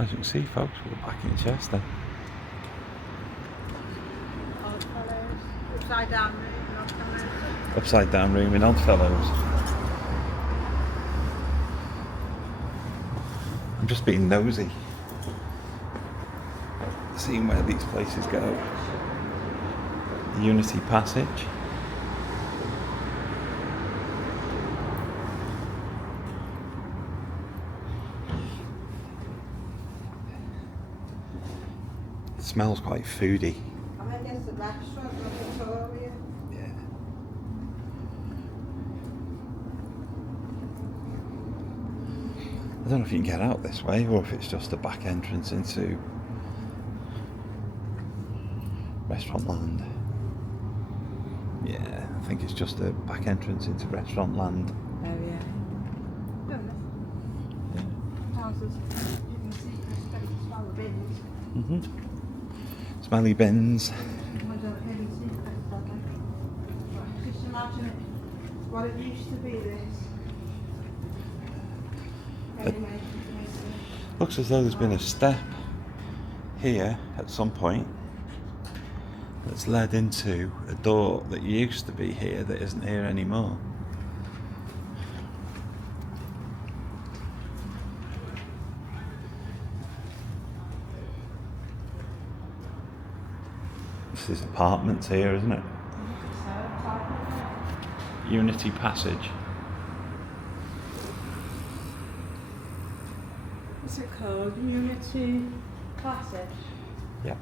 As you can see, folks, we're back in Chester. Upside down room in Oddfellows. Upside down room in Oddfellows. I'm just being nosy, seeing where these places go. Unity Passage. It smells quite foody. I went into the restaurant in Victoria. Yeah. I don't know if you can get out this way or if it's just a back entrance into Restaurant Land. Yeah, I think it's just a back entrance into Restaurant Land. Oh yeah. Yeah. Houses. You can see the smell of bins. Smelly bins. I don't really see it. Just imagine it, what it used to be this. Anyway, Looks as though there's been a step here at some point that's led into a door that used to be here that isn't here anymore. This is apartments here, isn't it? Unity Passage. what's it called? Unity Passage. Yeah.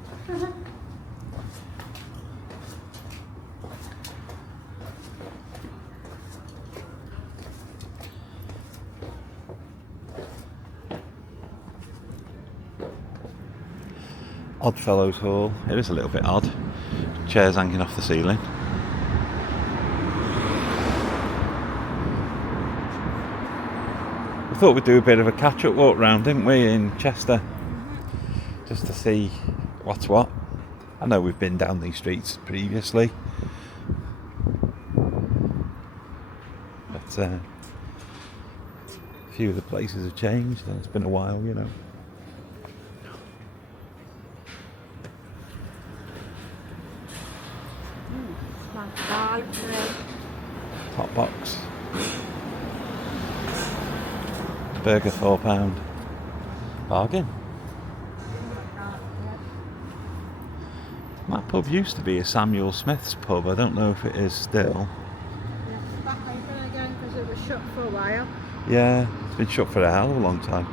Oddfellows Hall. It is a little bit odd. Chairs hanging off the ceiling. We thought we'd do a bit of a catch-up walk round, didn't we, in Chester? Just to see what's what. I know we've been down these streets previously. But a few of the places have changed and it's been a while, you know. Hot box. Burger £4. Bargain. That pub used to be a Samuel Smith's pub. I don't know if it is still. It's back open again because it was shut for a while. Yeah, it's been shut for a hell of a long time.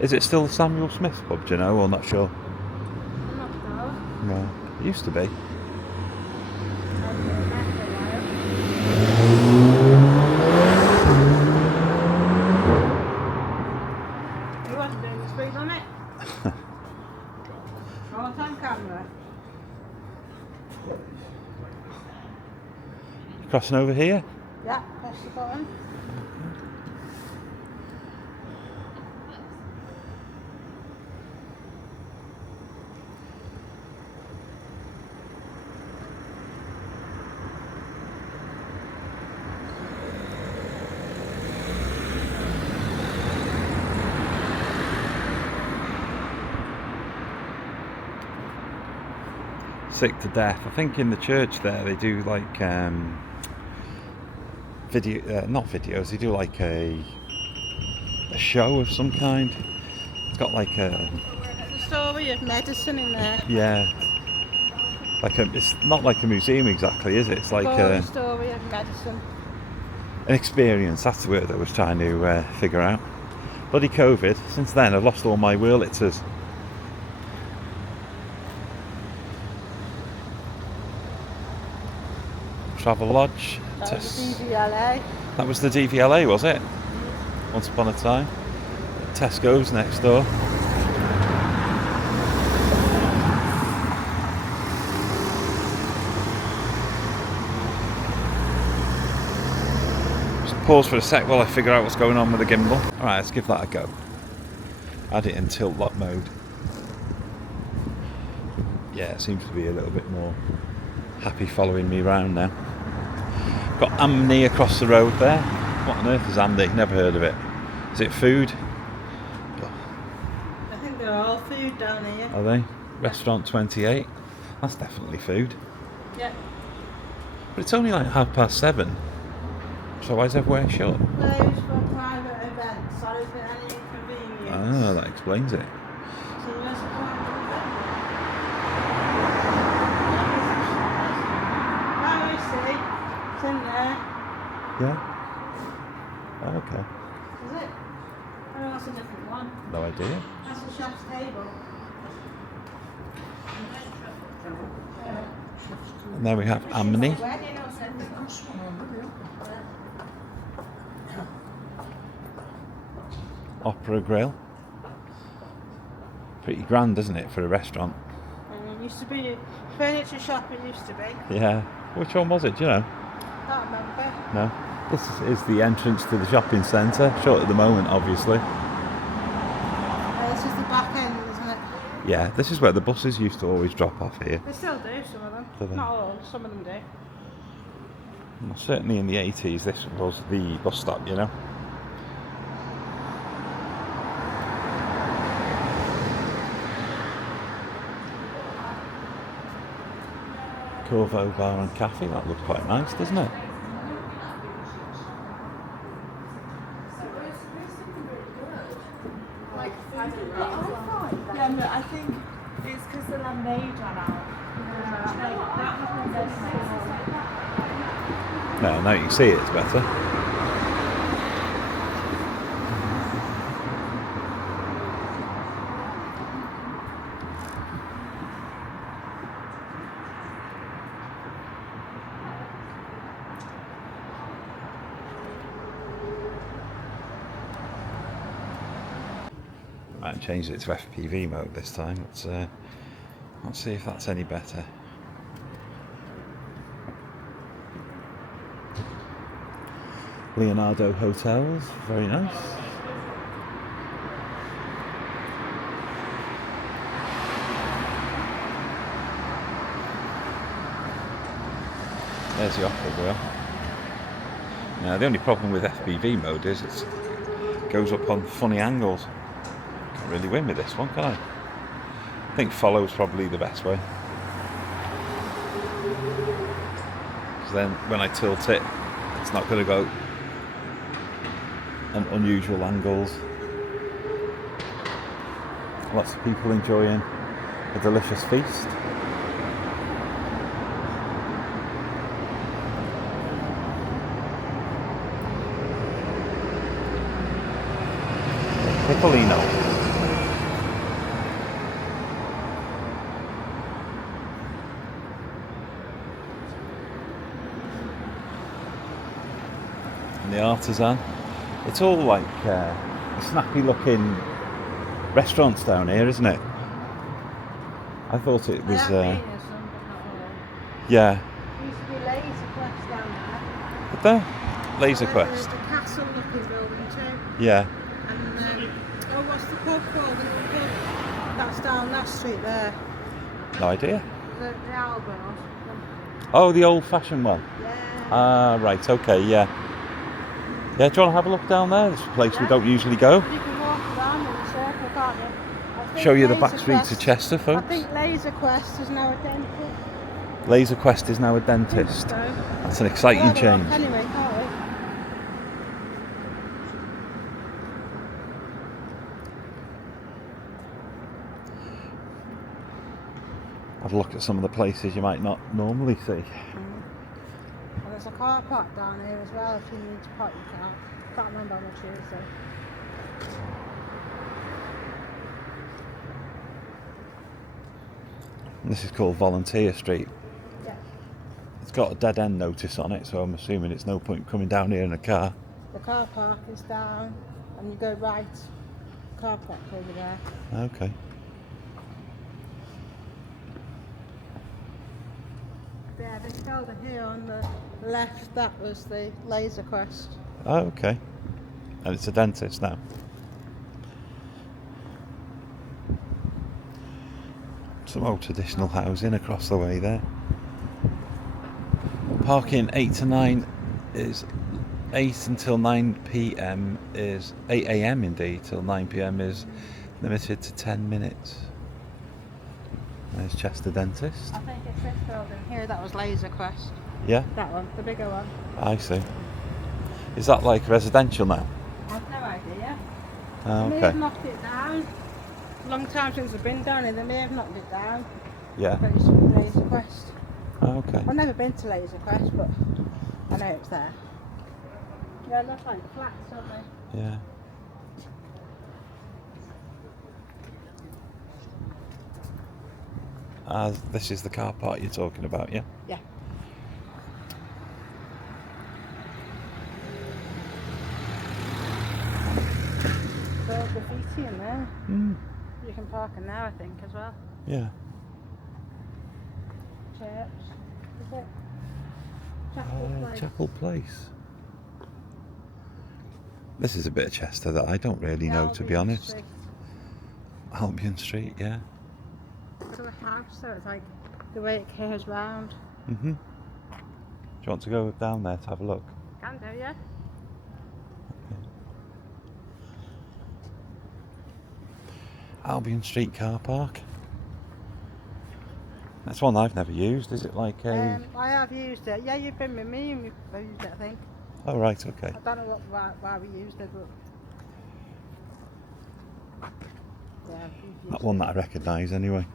Is it still the Samuel Smith's pub, do you know, or not sure? I'm not sure. No, it used to be. He wasn't doing the speed limit. All on camera. Crossing over here? Yeah, press the button. Sick to death. I think in the church there they do like video, not videos. They do like a show of some kind. It's got like a The story of medicine in there. yeah, like a. It's not like a museum exactly, is it? It's like The story of medicine. an experience. That's the word I was trying to figure out. Bloody COVID. Since then, I've lost all my Wurlitzers. Travel Lodge. That was the DVLA. That was the DVLA, was it? Once upon a time. Tesco's next door. Just pause for a sec while I figure out what's going on with the gimbal. Alright, let's give that a go. Add it in tilt lock mode. Yeah, it seems to be a little bit more happy following me round now. Got Amni across the road there. What on earth is Amni? Never heard of it. Is it food? food down here. Are they? Restaurant 28. That's definitely food. Yeah. But it's only like 7:30. So why is everywhere shut? Closed for private events. So is there any inconvenience? Ah, that explains it. So there's a private event. Oh, I see. It's in there. Yeah. Oh, okay. Is it? Oh, that's a different one. No idea. That's the chef's table. And then we have Amni. Opera Grill. Pretty grand, isn't it, for a restaurant? It used to be a furniture shop, it used to be. Yeah. Which one was it, do you know? Can't remember. No. This is the entrance to the shopping centre. Short at the moment, obviously. This is the back end, isn't it? Yeah, this is where the buses used to always drop off here. They still do, some of them. Do they? Not all, some of them do. Well, certainly in the 80s, this was the bus stop, you know. Corvo Bar and Cafe, that looks quite nice, doesn't it? Yeah, but I think it's because the lemonade ran out. No, now you can see it, it's better. I changed it to FPV mode this time. Let's see if that's any better. Leonardo Hotels, very nice. There's the Opera Grill. Now the only problem with FPV mode is it goes up on funny angles. Can't really win with this one, can I? I think follow's probably the best way. Because then when I tilt it, it's not going to go on unusual angles. Lots of people enjoying a delicious feast. Piccolino. And the Artisan. It's all like snappy looking restaurants down here, isn't it? I thought it was yeah. There used to be Laser Quest down there. But there? Laser Quest. There's a castle looking building too. Yeah. And what's the pub called? The little pub that's down that street there. No idea. The Albert or something. Oh, the old fashioned one. Yeah. Ah, right, okay, yeah. Yeah, do you want to have a look down there? It's a place we don't usually go. You can walk around in a circle, can't you? I think Show you the Laser back streets of Quest- Chester, I folks. think Laser Quest is now a dentist. Laser Quest is now a dentist. So, That's an exciting we'll have a look change. Anyway, can't we? Have a look at some of the places you might not normally see. And there's a car park down here as well if you need to park your car. Can't remember how much it is though. This is called Volunteer Street. Yeah. It's got a dead end notice on it, so I'm assuming it's no point coming down here in a car. The car park is down and you go right. Car park over there. Okay. Yeah, this building here on the left, that was the Laser Quest. Oh, okay. And it's a dentist now. Some old traditional housing across the way there. Parking 8 to 9 is 8 until 9 p.m. is 8 a.m. indeed till 9 p.m. is limited to 10 minutes. There's Chester Dentist. I think it's this building here that was Laser Quest. Yeah, That one, the bigger one. I see. Is that like residential now? I've no idea. Oh, They may have okay. knocked it down. Long time since I've been down here, they may have knocked it down. Yeah. But it's Laser Quest. Oh, okay. I've never been to Laser Quest, but I know it's there. Yeah, it looks like flats, don't they? Yeah. This is the car park you're talking about, yeah? Yeah. There's graffiti in there. Mm. You can park in there, I think, as well. Yeah. Church. Is it? Chapel Place. Chapel Place. This is a bit of Chester that I don't really know, to be Albion honest. Street. Albion Street, yeah. To the house, so it's like the way it curves round. Mhm. Do you want to go down there to have a look? Can do, yeah. Albion Street car park. That's one I've never used. Is it like a? I have used it. Yeah, you've been with me and we've used it, I think. Oh right, okay. I don't know why we used it, but yeah, we've used That one it. that I recognise anyway.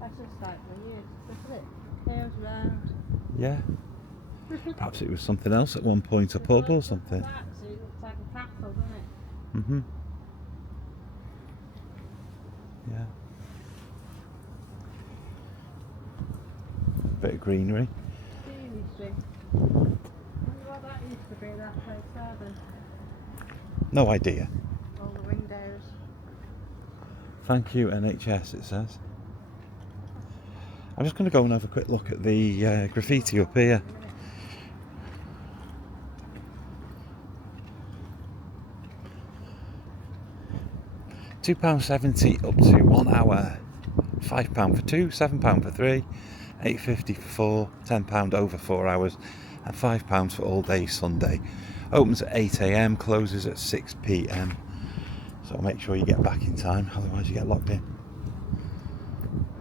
That's just like weird, isn't it? Curves round. Yeah. Perhaps it was something else at one point, a pub or something. It looks like a castle, doesn't it? Mhm. Yeah. Bit of greenery. Steamy Street. I wonder what that used to be, that place there then. No idea. All the windows. Thank you, NHS, it says. I'm just going to go and have a quick look at the graffiti up here. £2.70 up to 1 hour. £5 for 2, £7 for 3, £8.50 for 4, £10 over 4 hours, and £5 for all day Sunday. Opens at 8 AM, closes at 6 PM. So make sure you get back in time, otherwise you get locked in.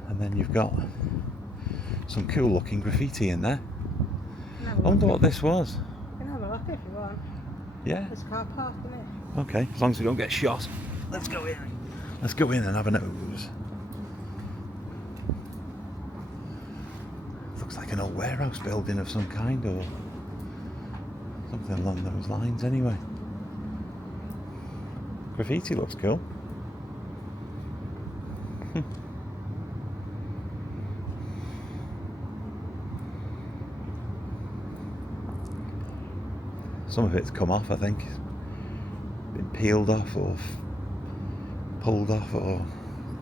And then you've got some cool looking graffiti in there. I wonder what this was. You can have a look if you want. Yeah, It's car park, isn't it? okay, as long as we don't get shot. Let's go in. Let's go in and have a nose. Looks like an old warehouse building of some kind or something along those lines anyway. Graffiti looks cool. Some of it's come off, I think. Been peeled off or pulled off or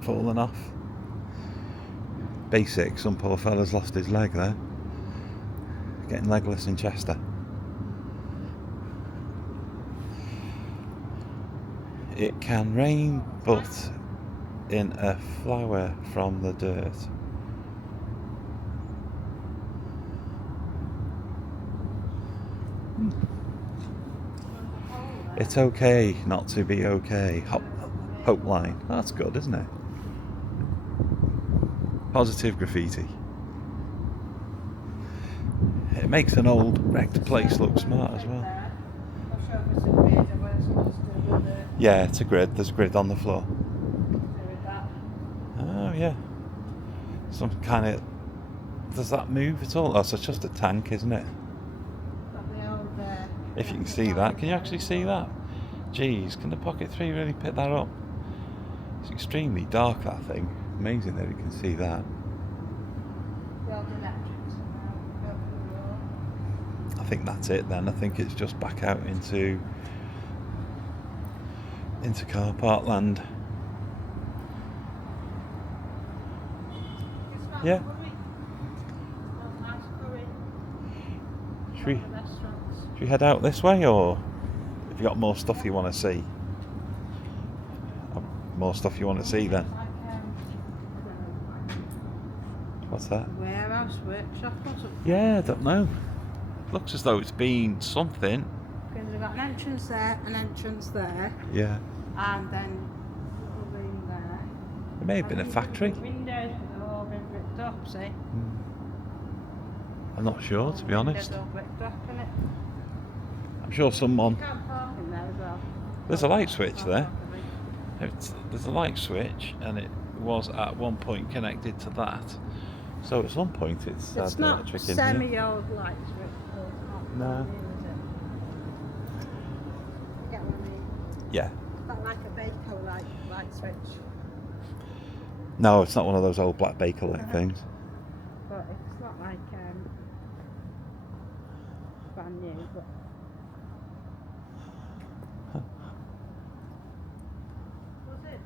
fallen off. Basic, some poor fella's lost his leg there. Getting legless in Chester. It can rain, but in a flower from the dirt. It's okay not to be okay. Hope line. That's good, isn't it? Positive graffiti. It makes an old wrecked place look smart as well. Not sure if it's a grid or whether it's just a good Yeah, it's a grid. There's a grid on the floor. with that. Oh yeah. Some kind of. Does that move at all? Oh, so it's just a tank, isn't it? Got the old, If you can see that, can you actually see that? Jeez, can the Pocket 3 really pick that up? It's extremely dark, that thing. Amazing that you can see that. the old electrics and go through the wall. I think that's it then. I think it's just back out into car park land. It smells Yeah. curry. Smells nice curry. Should we, From the restaurants. should we head out this way, or have you got more stuff you want to see? More stuff you want to see then? Like, I don't know, What's that? warehouse, workshop or something. Yeah, I don't know. Looks as though it's been something. Because we've got an entrance there, Yeah. and then a little room there. It may have been a And factory. windows with see. I'm not sure, to be honest. There's all bricked up, innit? I'm sure someone... You can't park in there as well. There's a light switch Can't there. park in there. There's a light switch, and it was at one point connected to that. So at some point it's It's had not electric in here. semi-old light switch. So it's not No. brand new, is it? You get what I mean? Yeah. It's not like a Baco light switch. No, it's not one of those old black bakelite things. But it's not like brand new. But was it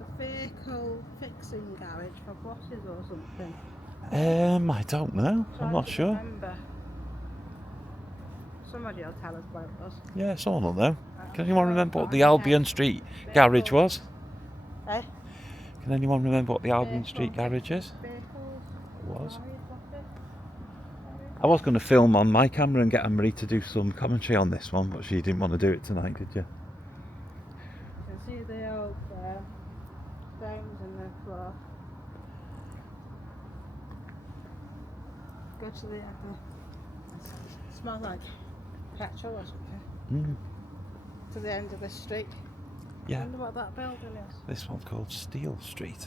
a vehicle fixing garage for buses or something? I don't know. I'm not sure. Remember. Somebody will tell us what it was. Yeah, someone will know. Can anyone remember what the Albion Street garage was? Eh? Can anyone remember what the Albion Street garage is? Vehicles? It was. Lorries, was it? I was going to film on my camera and get Anne-Marie to do some commentary on this one, but she didn't want to do it tonight, did you? You can see the old stones in the floor. Go to the it smells like petrol or something. To the end of the street. I Yeah. wonder what that building is. This one's called Steel Street.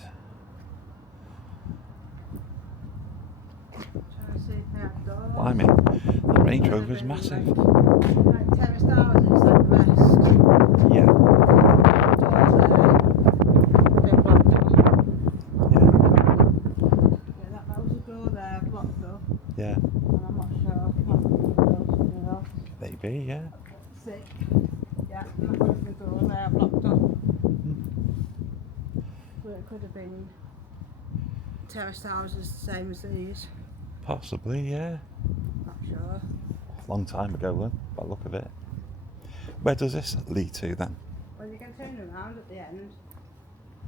Trying to see if they have doors. Blimey, the Range Rover's massive. Like terraced houses like the rest. Yeah. Doors there. Big blocked off. Yeah. Yeah, that was a door there, blocked off. Yeah. And I'm not sure. Might be something else. Maybe, yeah. Sick. Yeah, that was the door there, blocked off. So it could have been terraced houses the same as these. Possibly, yeah. Not sure. Long time ago then, by the look of it. Where does this lead to then? Well, you can turn around at the end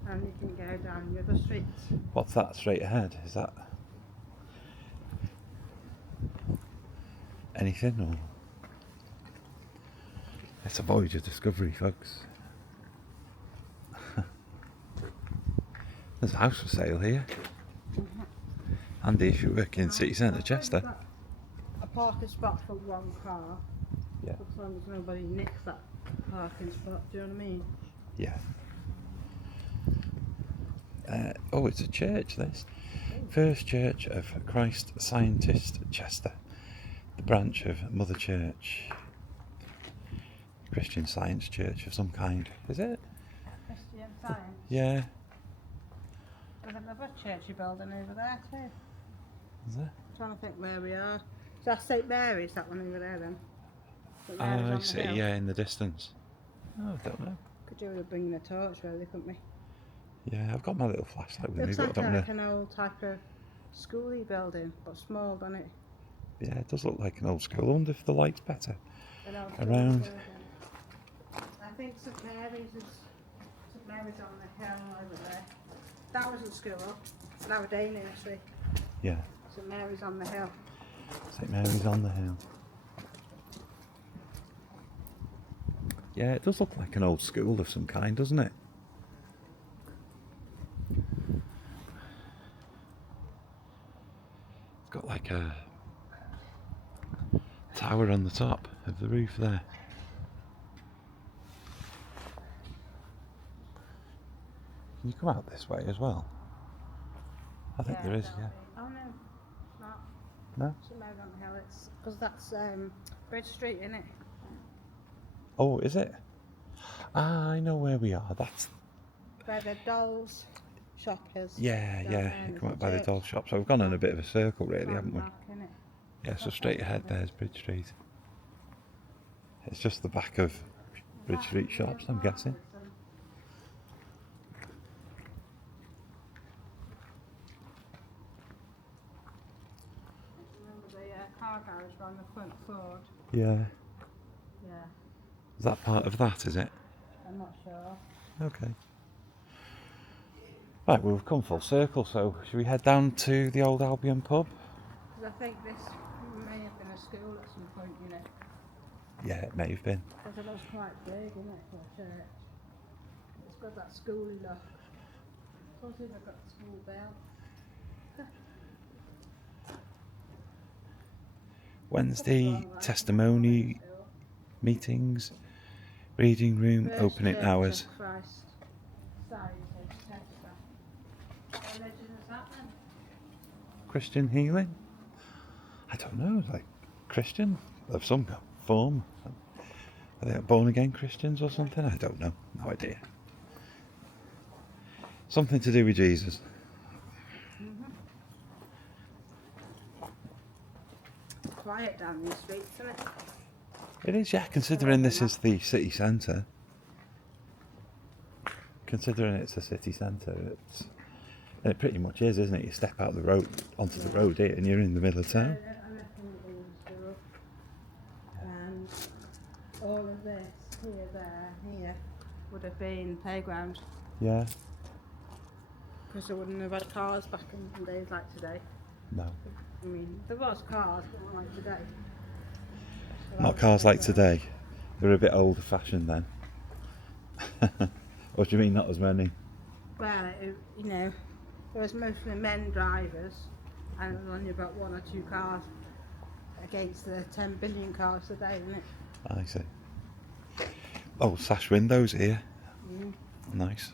and you can go down the other streets. What's that straight ahead? Is that anything or? It's a voyage of discovery, folks. There's a house for sale here. Andy, if you work in city centre Chester. A parking spot for one car. Yeah. As long as nobody nicks that parking spot, do you know what I mean? Yeah. Oh, it's a church, this. First Church of Christ Scientist Chester. The branch of Mother Church. Christian Science Church of some kind. Is it? Christian Science. Yeah. There's another churchy building over there too. Is there? I'm trying to think where we are. Is that St Mary's, that one over there then? St Mary's Oh, on I the see, hill. yeah, in the distance. Oh, I don't know. Could do with bringing a torch really, couldn't we? Yeah, I've got my little flashlight with me, Looks but I like, don't know. like an old type of schooly building, but small, doesn't it? Yeah, it does look like an old school. I wonder if the light's better. An old Around. building. I think St Mary's on the hill over there. That wasn't school. It's now a day nursery. Yeah, St Mary's on the hill. St Mary's on the hill. Yeah, it does look like an old school of some kind, doesn't it? It's got like a tower on the top of the roof there. Can you come out this way as well? I think there is, yeah. Oh no, it's not. No? St Mary's on the hill. It's because that's Bridge Street, isn't it? Oh, is it? Ah, I know where we are. That's Where the dolls shop is. yeah, Down yeah. there You is come the up by the church. doll shop. So we've gone in a bit of a circle, really, haven't we? Landmark, innit? Yeah. So straight ahead there's Bridge Street. It's just the back of Bridge Street shops, I'm guessing. Remember the car garage on the front Ford? Yeah. Yeah, Is that part of that? Is it? I'm not sure. Okay. Right, well, we've come full circle. So should we head down to the old Albion pub? Because I think this may have been a school at some point, you know. Yeah, it may have been. Because it looks quite big, isn't it, for a church? It's got that schooly look. Suppose they've got the school bell. Wednesday, testimony meetings, reading room, opening hours. Christian healing? I don't know, like Christian of some form. Are they born again Christians or something? I don't know, no idea. Something to do with Jesus. Quiet down the streets, isn't it? It is, yeah, considering this is the city centre. Considering it's a city centre, and it pretty much is, isn't it? You step out the road, onto the road here, and you're in the middle of town. And all of this, here, there, here, would have been playground. Yeah. Because they wouldn't have had cars back in days like today. No. I mean, there was cars, but not like today. Not cars like today. They were a bit older fashioned then. What do you mean, not as many? Well, you know, there was mostly men drivers, and there was only about 1 or 2 cars against the 10 billion cars today, isn't it? I see. Oh, sash windows here. Nice.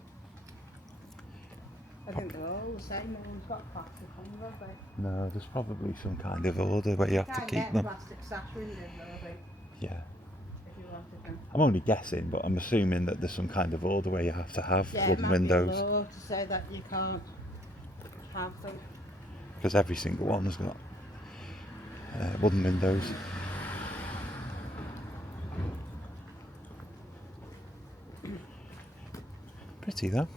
I think they're all the same. No one's got plastic ones, have they? No, there's probably some kind of order where you have to keep them. Plastic sash windows, though, I think, Yeah. if you wanted them. I'm only guessing, but I'm assuming that there's some kind of order where you have to have Yeah, it wooden might windows. be a law to say that you can't have them. Because every single one has got wooden windows. Pretty though.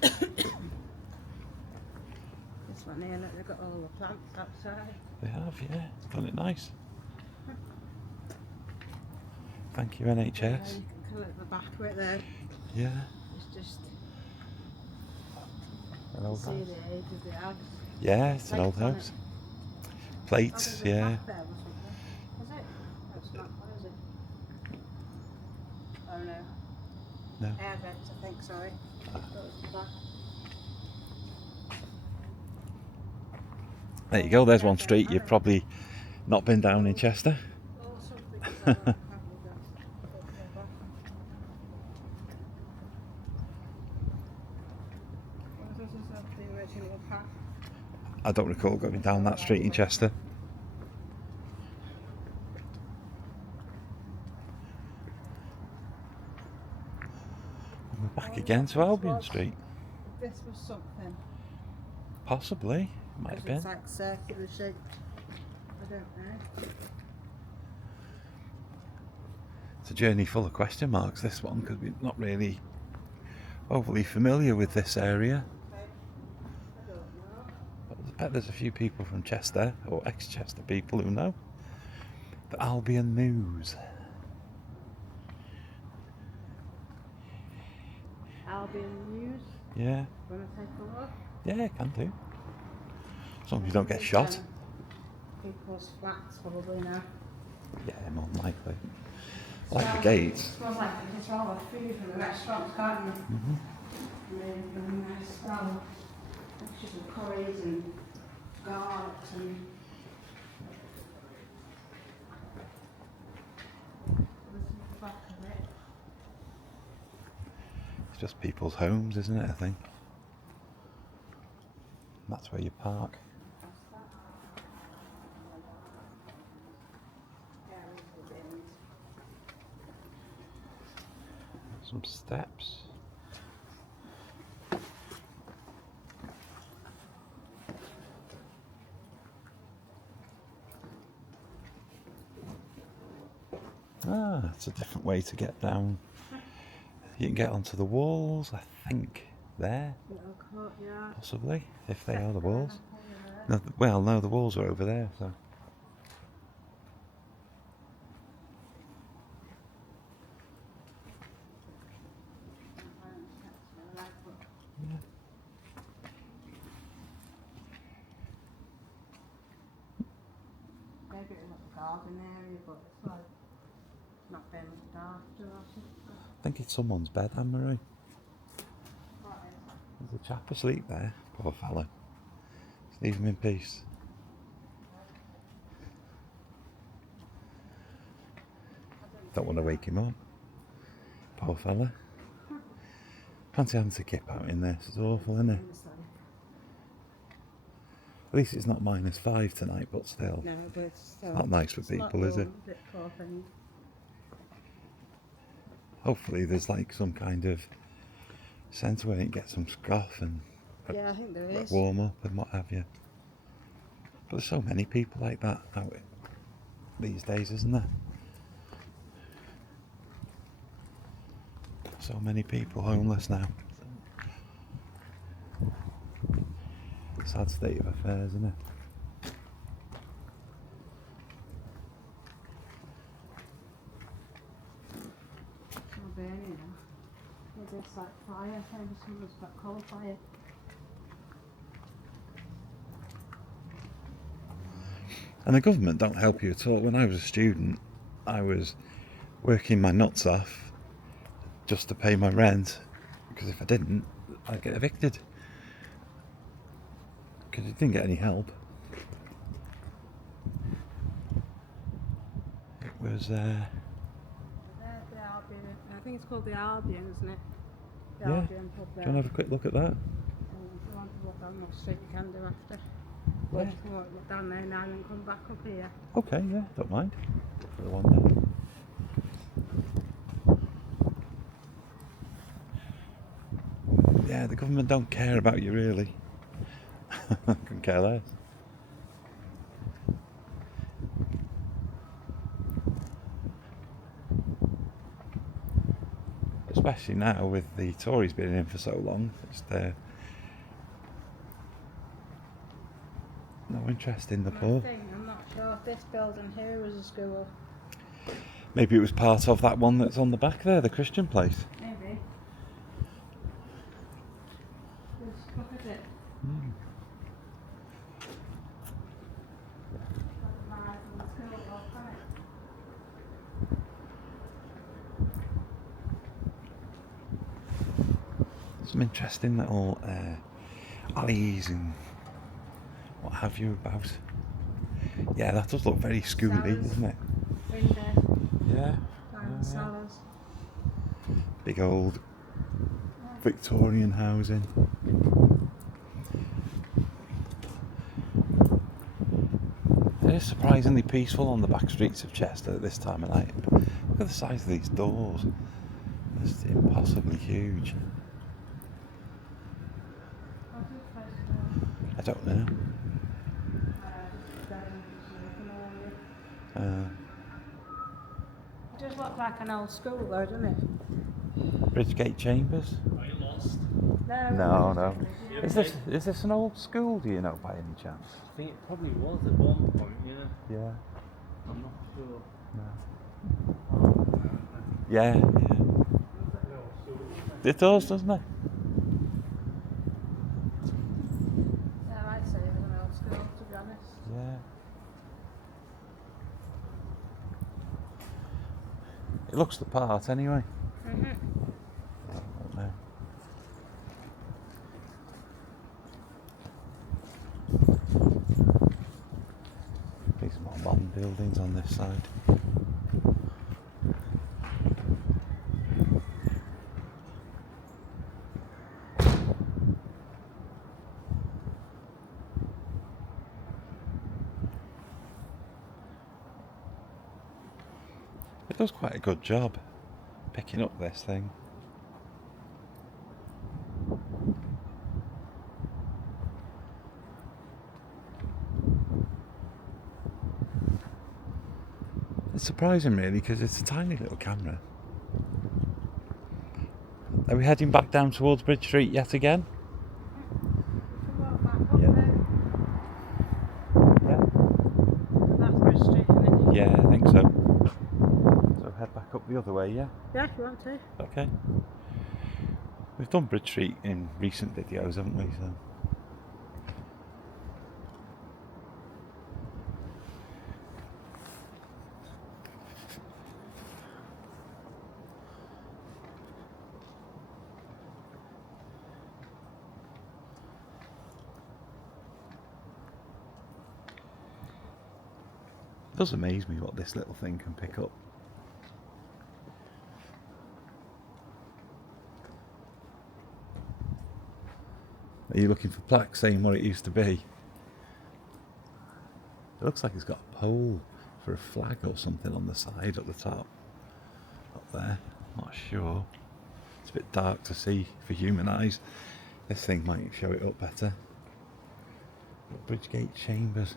This one here, look, they've got all the plants outside. They have, yeah. Done it nice. Thank you, NHS. You can collect the back of it there. Yeah. It's just An old see house. the age of the house. Yeah, it's an old Plates on house. it. Plates, Oh, there's a yeah. back there or something. Was it? That's not, what is it? Oh no. No. Air vents, I think, sorry. That was the back. There you go, there's one street you've probably not been down in Chester. Oh, something. So, haven't This is the original path. I don't recall going down that street in Chester. And we're back again to Albion Street. This was something. Possibly, might have Because been. it's like circular shaped. I don't know. It's a journey full of question marks, this one, because we're not really overly familiar with this area. I don't know. But I bet there's a few people from Chester, or ex-Chester people, who know. The Albion News. Albion News. Yeah, Want to take a look? yeah, can do. As long as you don't get shot. People's flats probably now. Yeah, more than likely. I like the gates. Smells like you can all the food from the restaurants, can't you? Really nice smell. Mixtures of curries and garlics and. This is the back of it. It's just people's homes, isn't it, I think? And that's where you park. What's that? Yeah, these are the bins. Some steps. Ah, it's a different way to get down. You can get onto the walls, I think, there, Little courtyard. possibly, if they are the walls. No, well, no, the walls are over there, so. Yeah. Maybe it was a garden area, but it's like not been looked after or something. I think it's someone's bed, Anne-Marie. What is it? There's a chap asleep there, poor fella. Just leave him in peace. Don't want to wake him up. Poor fella. Fancy having to kip out in this. It's awful, isn't it? At least it's not -5 tonight, but still. No, but it's still Not nice for it's not people, is it? warm, is it, poor thing? Hopefully there's like some kind of centre where you can get some scoff and Yeah, I think there is. warm up and what have you. But there's so many people like that out these days, isn't there? So many people homeless now. Sad state of affairs, isn't it? It's not burning now. It's like fire. Maybe someone's got coal fire. And the government don't help you at all. When I was a student, I was working my nuts off just to pay my rent, because if I didn't, I'd get evicted. Because you didn't get any help. It was, The Albion. I think it's called the Albion, isn't it? The yeah. Albion pub Do there. you want to have a quick look at that? If you want to walk down that street, you can do after. Yeah. Or just walk down there now and come back up here. Okay, yeah, don't mind. For the one there. Yeah, the government don't care about you really. Couldn't care less. Especially now with the Tories being in for so long, it's no interest in the poor. I'm not sure if this building here was a school. Maybe it was part of that one that's on the back there, the Christian place. Maybe. Just look at it. Mm. Some interesting little alleys and what have you about. Yeah, that does look very schooly, Cellars. doesn't it? Window. Yeah. Down cellars. Big old Victorian housing. It is surprisingly peaceful on the back streets of Chester at this time of night. Look at the size of these doors. It's impossibly huge. I don't know. It does look like an old school though, doesn't it? Bridgegate Chambers? Are you lost? No. Is this an old school, do you know, by any chance? I think it probably was at one point, yeah. Yeah. I'm not sure. No. Yeah. It does, doesn't it? Yeah, I'd say it was an old school, to be honest. Yeah. It looks the part anyway. I don't know. There's some more modern buildings on this side. It does quite a good job picking up this thing. It's surprising really because it's a tiny little camera. Are we heading back down towards Bridge Street yet again? Yeah. Yeah. That's Bridge Street, isn't it? Yeah, I think so. So head back up the other way, yeah? Yeah, if you want to. Okay. We've done Bridge Street in recent videos, haven't we? So. It does amaze me what this little thing can pick up. Are you looking for plaques saying what it used to be? It looks like it's got a pole for a flag or something on the side at the top. Up there, not sure. It's a bit dark to see for human eyes. This thing might show it up better. Bridgegate Chambers.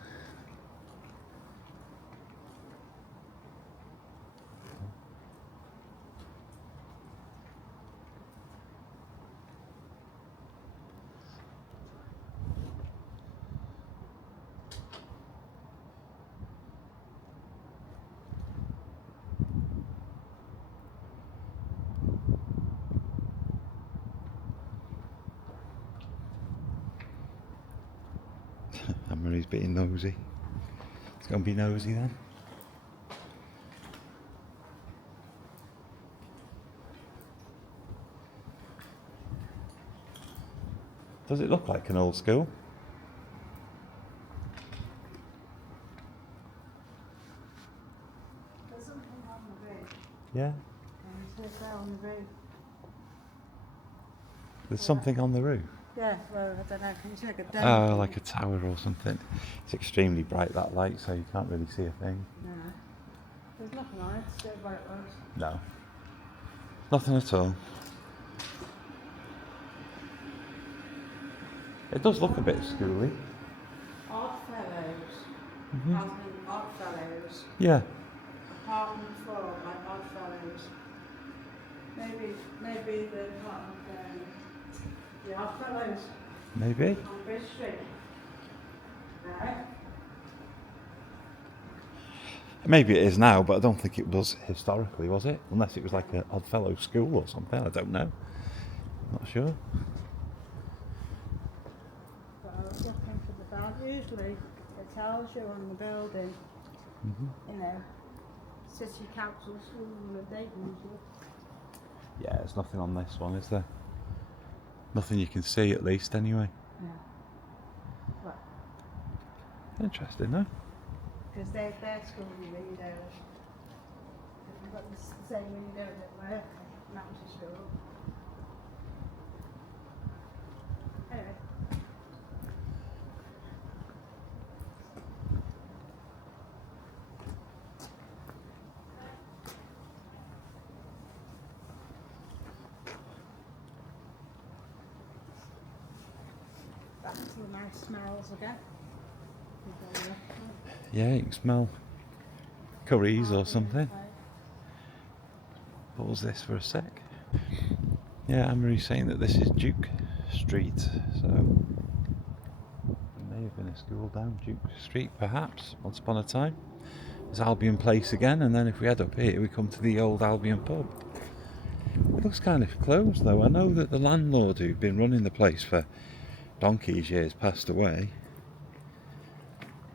Anne-Marie's being nosy. It's going to be nosy then. Does it look like an old school? There's something on the roof. Yeah. And it says there on the roof. There's something on the roof. Yeah, well, I don't know. Can you see like a dome? Oh, like a tower or something. It's extremely bright, that light, so you can't really see a thing. No. There's nothing on it. It's just what it was. No. Nothing at all. It does look a bit schooly. Odd Fellows. Mhm. As in Odd Fellows. Yeah. Apartment 4 by Odd Fellows. Maybe the part of the Odd Fellows Maybe. on Bridge Street. No? Maybe it is now, but I don't think it was historically, was it? Unless it was like an Oddfellow school or something, I don't know. Not sure. But I was looking for the value. Usually it tells you on the building, you know, city council school that they use it. Yeah, there's nothing on this one, is there? Nothing you can see, at least, anyway. Yeah. Well, Interesting, no? because their school windows. They've got the same window that my mountain school. Anyway. Back to the nice smells again. Yeah, you can smell curries or something. Pause this for a sec. Yeah, Anne-Marie's saying that this is Duke Street, so there may have been a school down Duke Street, perhaps, once upon a time. There's Albion Place again, and then if we head up here, we come to the old Albion pub. It looks kind of closed, though. I know that the landlord who'd been running the place for donkey's years passed away.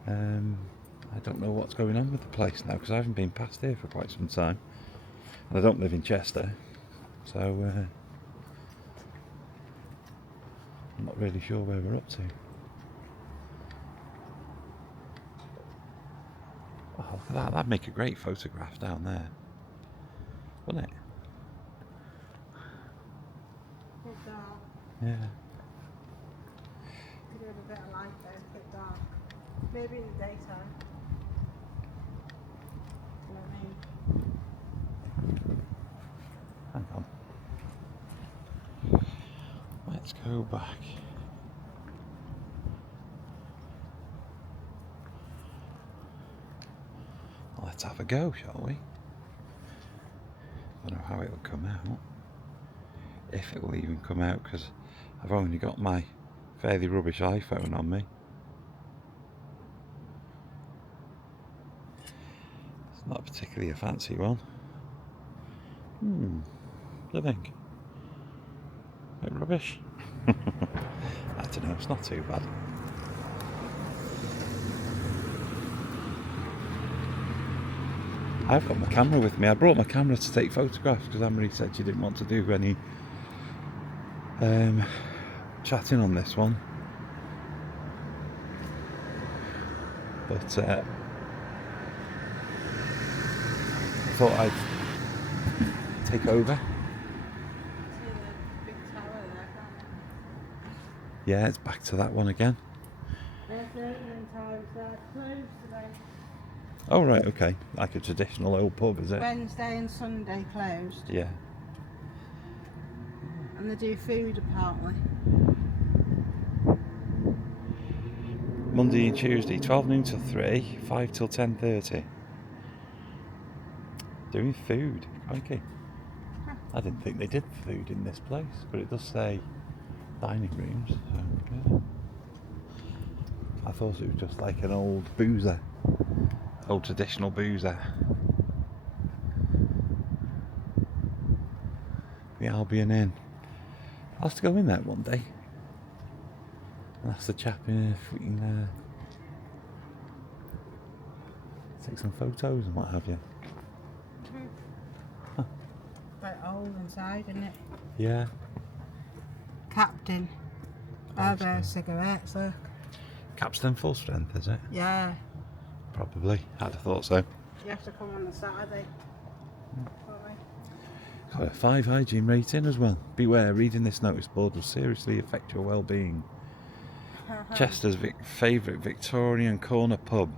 I don't know what's going on with the place now, because I haven't been past here for quite some time. And I don't live in Chester, so I'm not really sure where we're up to. Oh, look at that. That'd make a great photograph down there, wouldn't it? Bit dark. Yeah. Could do with a bit of light though, a bit dark. Maybe in the daytime. You know what I mean? Hang on. Let's go back. Let's have a go, shall we? I don't know how it'll come out. If it will even come out, because I've only got my fairly rubbish iPhone on me. It's not particularly a fancy one. What do you think? A bit rubbish? I don't know, it's not too bad. I've got my camera with me. I brought my camera to take photographs because Anne-Marie said she didn't want to do any chatting on this one. But I thought I'd take over. See the big tower there, can't Yeah, it's back to that one again. There's opening times there. Closed today. Oh right, okay. Like a traditional old pub, is it? Wednesday and Sunday closed. Yeah. And they do food apparently. Monday and Tuesday, 12 noon till 3, 5 till 10:30. Doing food, crikey. I didn't think they did food in this place, but it does say dining rooms, so yeah. I thought it was just like an old boozer, old traditional boozer. The Albion Inn. I'll have to go in there one day. And ask the chap if we can take some photos and what have you. Quite old inside, isn't it? Yeah. Captain. Oh, there's cigarettes, look. Capstan full strength, is it? Yeah. Probably. I'd have thought so. You have to come on the Saturday. Got a 5 hygiene rating as well. Beware, reading this notice board will seriously affect your well-being. Chester's favourite Victorian corner pub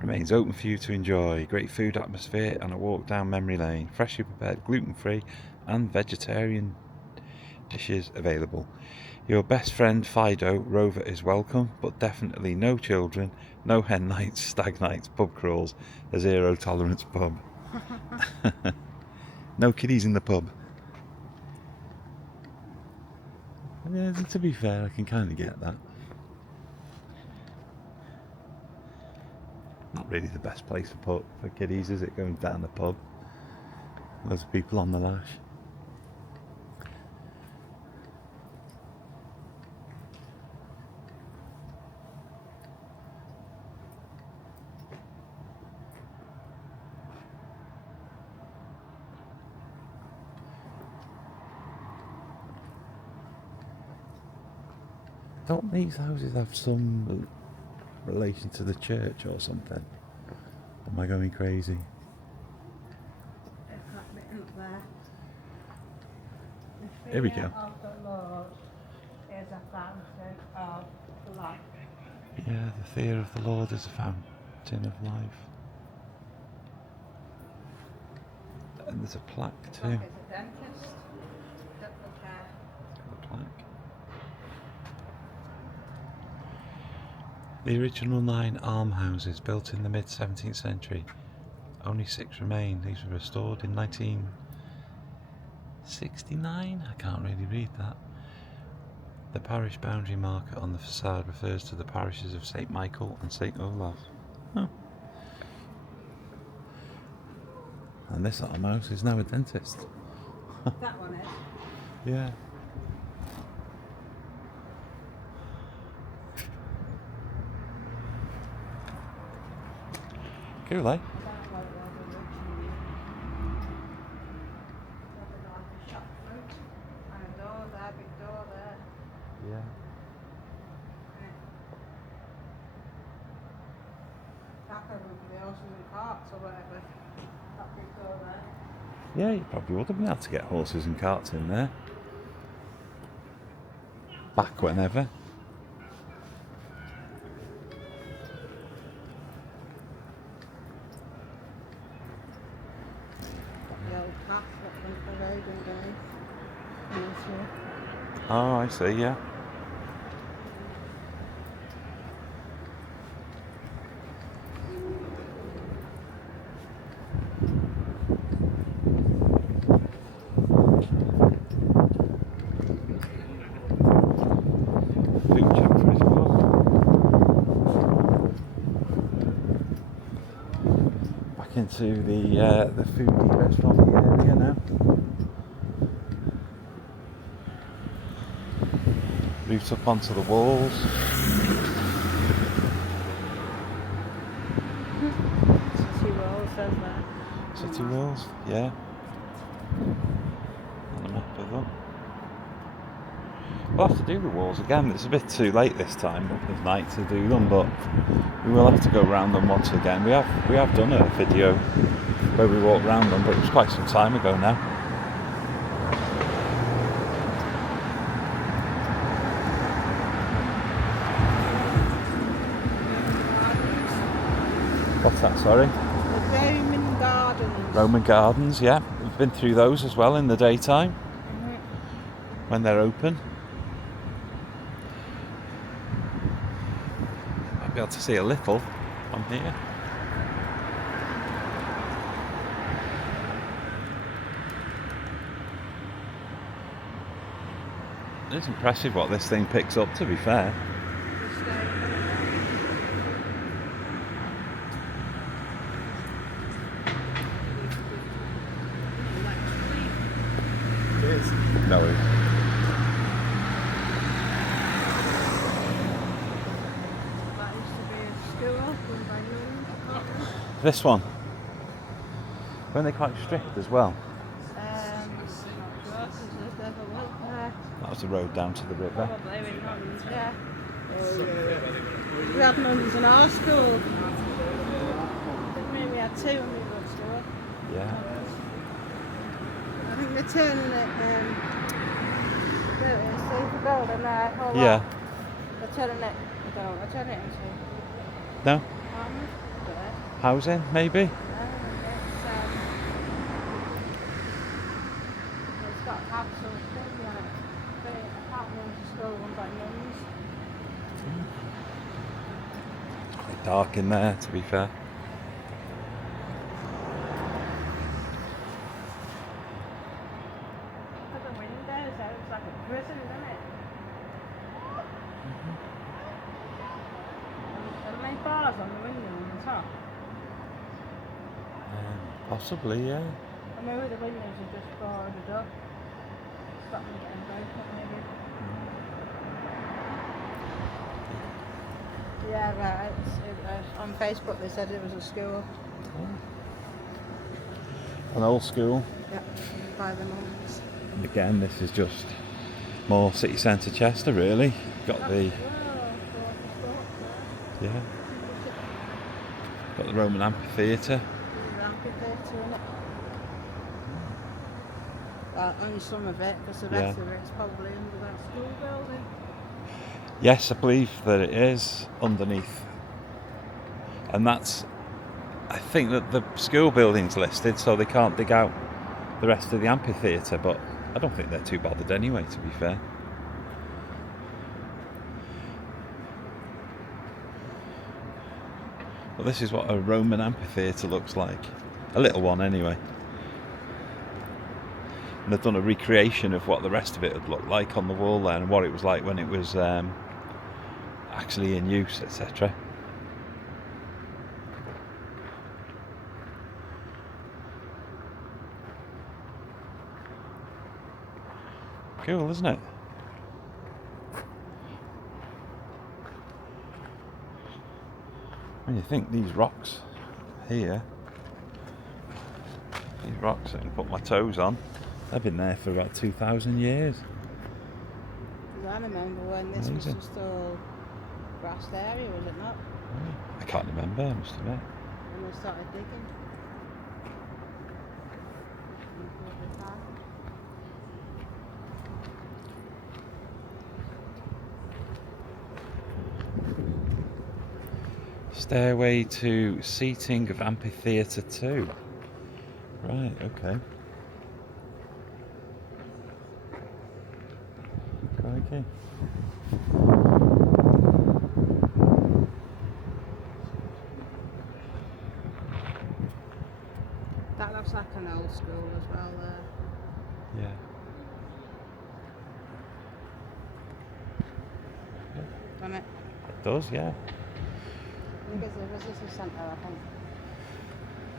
remains open for you to enjoy. Great food atmosphere and a walk down memory lane. Freshly prepared gluten-free and vegetarian dishes available. Your best friend Fido Rover is welcome, but definitely no children, no hen nights, stag nights, pub crawls, a zero tolerance pub. No kiddies in the pub. Yeah, to be fair, I can kind of get that. Not really the best place for kiddies, is it? Going down the pub. Loads of people on the lash. Don't these houses have some relation to the church or something? Am I going crazy? It's that bit up there. The Here we fear go. of the Lord is a fountain of life. Yeah, the fear of the Lord is a fountain of life. And there's a plaque too. Look, it's a dentist. Dental care. The plaque. The original 9 almshouses built in the mid-17th century. Only 6 remain. These were restored in 1969. I can't really read that. The parish boundary marker on the facade refers to the parishes of St Michael and St Olaf. Oh. And this almhouse is now a dentist. That one is. Yeah. Cool, eh? That one was originally. Like a shop front. And a door there, big door there. Yeah. Back over for the horses and carts or whatever. That big door there. Yeah, you probably would have been able to get horses and carts in there. Back whenever. The old path that went the road underneath. Oh, I see, yeah. Food chapter as well. Back into the foodie restaurant area now. Route up onto the walls. City Roll says that. City walls, yeah. On the map of them. We'll have to do the walls again. It's a bit too late this time of night to do them, but we will have to go around them once again. We have done a video where we walked around them, but it was quite some time ago now. What's that, sorry? The Roman Gardens. Roman Gardens, yeah. We've been through those as well in the daytime when they're open. Might be able to see a little from here. It's impressive what this thing picks up, to be fair. No. That used to be a school run by nuns. This one. Weren't they quite strict as well? Not sure, 'cause there's never was there. That was the road down to the river. Probably with nuns, yeah. We had nuns in our school. Maybe we had two when we were at school. Yeah. I think they're turning it, there it is, see the building there, all Yeah. that. They're turning it, they're turning it into No? farmers, don't they? Housing, maybe? It's got capital thing on it. But apparently it's a school run by nuns. It's quite dark in there, to be fair. Look at the windows, it looks like a prison, doesn't it? Are there many bars on the window on the top? Possibly, yeah. Or maybe the windows are just boarded up. Stop them getting broken, maybe. Yeah, right. On Facebook they said it was a school. An old school. Yeah, by the nuns. And again, this is just more city centre Chester, really. Got the got the Roman amphitheatre. Well, only some of it, because the rest of it's probably under that school building. Yes, I believe that it is underneath, and that's. I think that the school building's listed, so they can't dig out the rest of the amphitheatre. But I don't think they're too bothered anyway, to be fair. Well, this is what a Roman amphitheatre looks like. A little one, anyway. And they've done a recreation of what the rest of it would look like on the wall there, and what it was like when it was actually in use, etc. Cool, isn't it? When you think these rocks here, these rocks I can put my toes on, they've been there for about 2,000 years. I remember when this Amazing. was just all grassed area, was it not? I can't remember, I must admit. When they started digging. Stairway to seating of Amphitheatre 2. Right, okay. Crikey. That looks like an old school as well there. Yeah. Doesn't it? It does, yeah. I think it's a visitor centre, I think.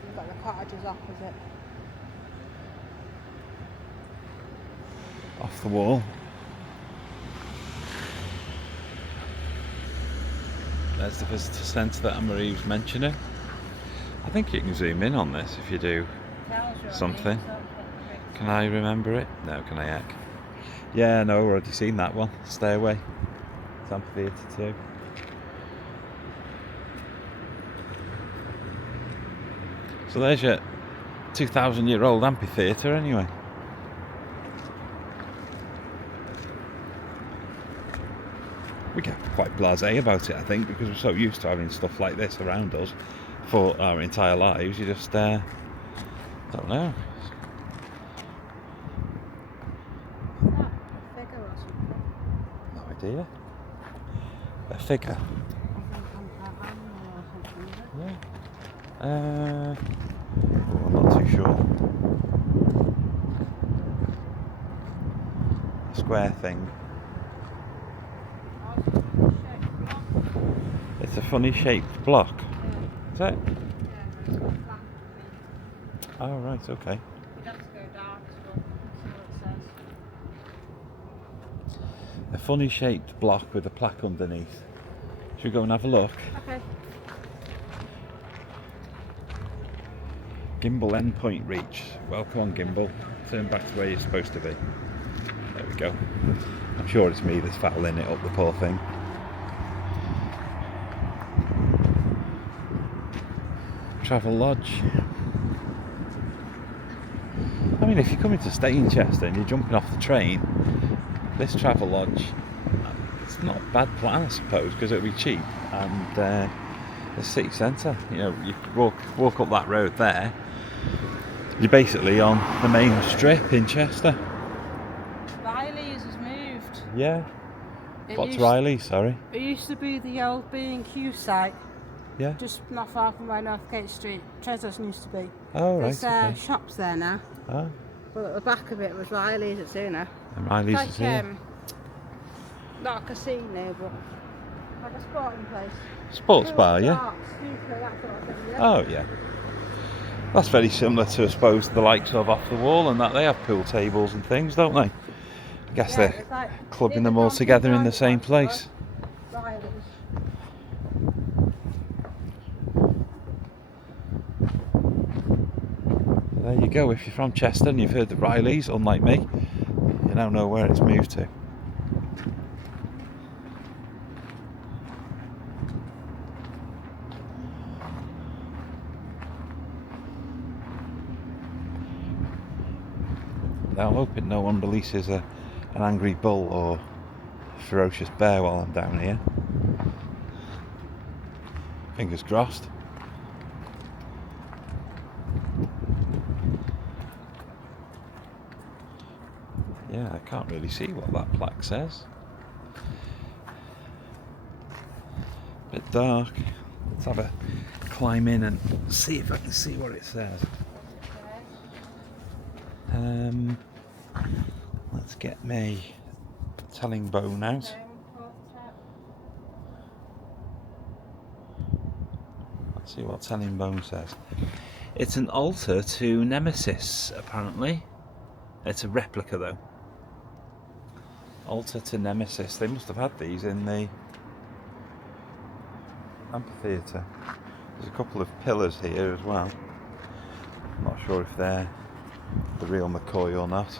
You've got the cottages opposite. Off the wall. There's the visitor centre that Anne-Marie was mentioning. I think you can zoom in on this if you do something. Can I remember it? No, can I heck? Yeah, no, I've already seen that one. Stairway. It's Amphitheatre 2. So there's your 2,000-year-old amphitheatre anyway. We get quite blasé about it, I think, because we're so used to having stuff like this around us. for our entire lives. You just don't know. Is that a figure or something? No idea. A figure. I think I'm animal or something, is it? Yeah. Oh, I'm not too sure. A square thing. Oh, it's a funny shape block. It's a funny shaped block. Yeah, Is it? yeah, it's got a plank underneath. Oh, right, okay. You'd have to go down to look and see what it says. A funny shaped block with a plaque underneath. Should we go and have a look? Okay. Gimbal endpoint reach. Welcome on gimbal. Turn back to where you're supposed to be. There we go. I'm sure it's me that's fouling it up, the poor thing. Travel Lodge. I mean, if you're coming to stay in Chester and you're jumping off the train, this Travel Lodge, it's not a bad plan, I suppose, because it'll be cheap, and the city centre. You know, you walk up that road there. You're basically on the main strip in Chester. Riley's has moved. Yeah. It What's used- Riley? Sorry. It used to be the old B&Q site, Yeah. just not far from where Northgate Street Treasures used to be. Oh, right. There's Okay. shops there now, Oh, but at the back of it was Riley's at Sooner. and Riley's It's is like, here. not a casino, but like a sporting place. Sports bar, yeah. Darts, snooker, that sort of thing, yeah. Oh, yeah. That's very similar to, I suppose, the likes of Off the Wall and that. They have pool tables and things, don't they? I guess Yeah, they're it's like clubbing near them the all Compton together in the Drive same one, place. Riley's. There you go. If you're from Chester and you've heard of Riley's, unlike me, you now know where it's moved to. Now I'm hoping no one releases an angry bull or a ferocious bear while I'm down here. Fingers crossed. Yeah, I can't really see what that plaque says. Bit dark. Let's have a climb in and see if I can see what it says. Let's get me telling bone out. Let's see what telling bone says. It's an altar to Nemesis, apparently. It's a replica though. Altar to Nemesis. They must have had these in the amphitheatre. There's a couple of pillars here as well. I'm not sure if they're the real McCoy or not.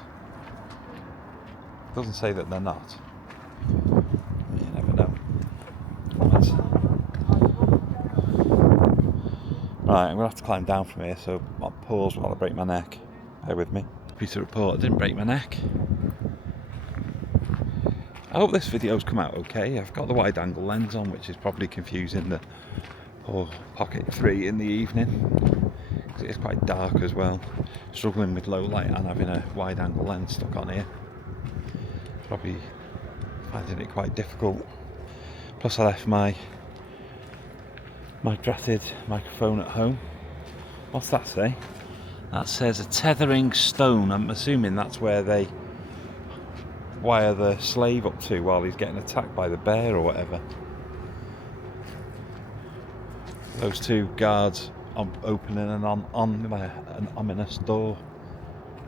Doesn't say that they're not. You never know. Right, I'm going to have to climb down from here, so I'll pause while I break my neck. Bear with me. Happy to report I didn't break my neck. I hope this video's come out okay. I've got the wide angle lens on, which is probably confusing the poor Pocket 3 in the evening. It is quite dark as well. Struggling with low light and having a wide angle lens stuck on here. Probably finding it quite difficult. Plus I left my dratted microphone at home. What's that say? That says a tethering stone. I'm assuming that's where they wire the slave up to while he's getting attacked by the bear or whatever. Those two guards opening an ominous door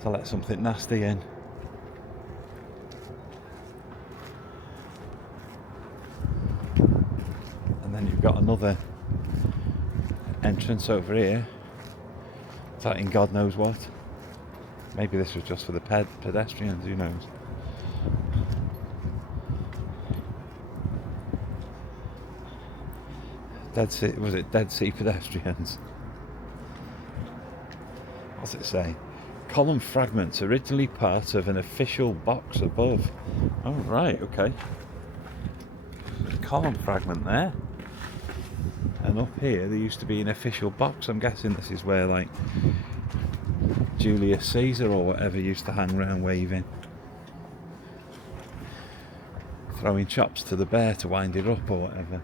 to let something nasty in. And then you've got another entrance over here. It's like in God knows what. Maybe this was just for the pedestrians, who knows. Was it Dead Sea pedestrians? What's it say? Column fragments originally part of an official box above. Oh right, okay. Column fragment there. And and up here there used to be an official box. I'm guessing this is where like Julius Caesar or whatever used to hang around waving, throwing chops to the bear to wind it up or whatever.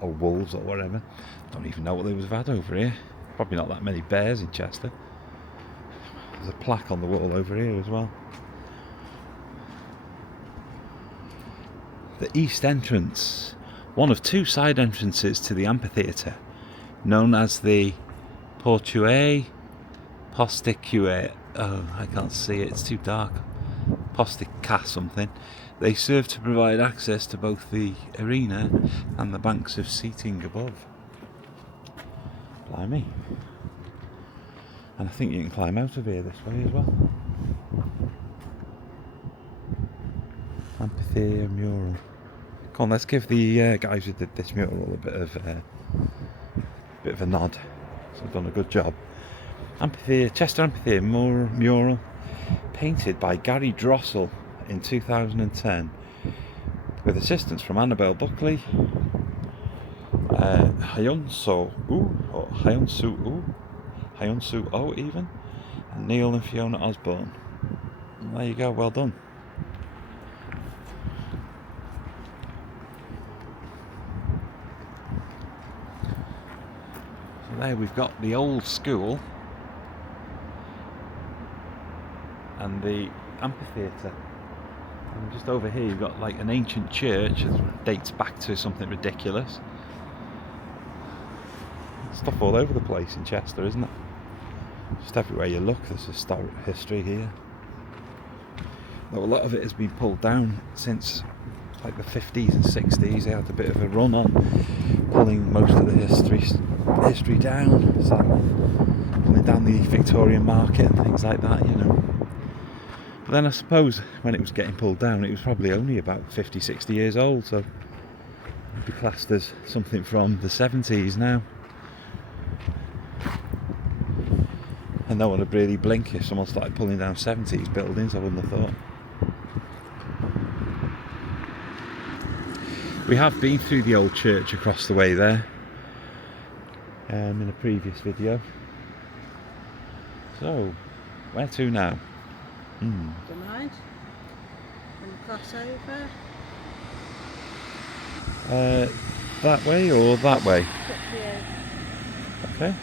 Or wolves or whatever. Don't even know what they would have had over here. Probably not that many bears in Chester. There's a plaque on the wall over here as well. The east entrance, one of two side entrances to the amphitheatre, known as the Portue Posticue. Oh, I can't see it, it's too dark. Postica something. They serve to provide access to both the arena and the banks of seating above. Blimey. And I think you can climb out of here this way as well. Amphitheatre mural. Come on, let's give the guys who did this mural a bit of a nod. So they've done a good job. Amphitheatre, Chester Amphitheatre mural, painted by Gary Drossel in 2010, with assistance from Annabelle Buckley, Hyunsu O even, and Neil and Fiona Osborne. And there you go, well done. So there we've got the old school and the amphitheatre. And just over here you've got like an ancient church that dates back to something ridiculous. Stuff all over the place in Chester, isn't it? Just everywhere you look there's historic history here. Though a lot of it has been pulled down since like the 50s and 60s. They had a bit of a run on pulling most of the history down, sadly. Pulling down the Victorian market and things like that, you know. But then I suppose when it was getting pulled down it was probably only about 50-60 years old, so it'd be classed as something from the 70s now. And no one would really blink if someone started pulling down 70s buildings, I wouldn't have thought. We have been through the old church across the way there in a previous video. So, where to now? Don't mind. And cross over. That way or that way? Up to you. Okay.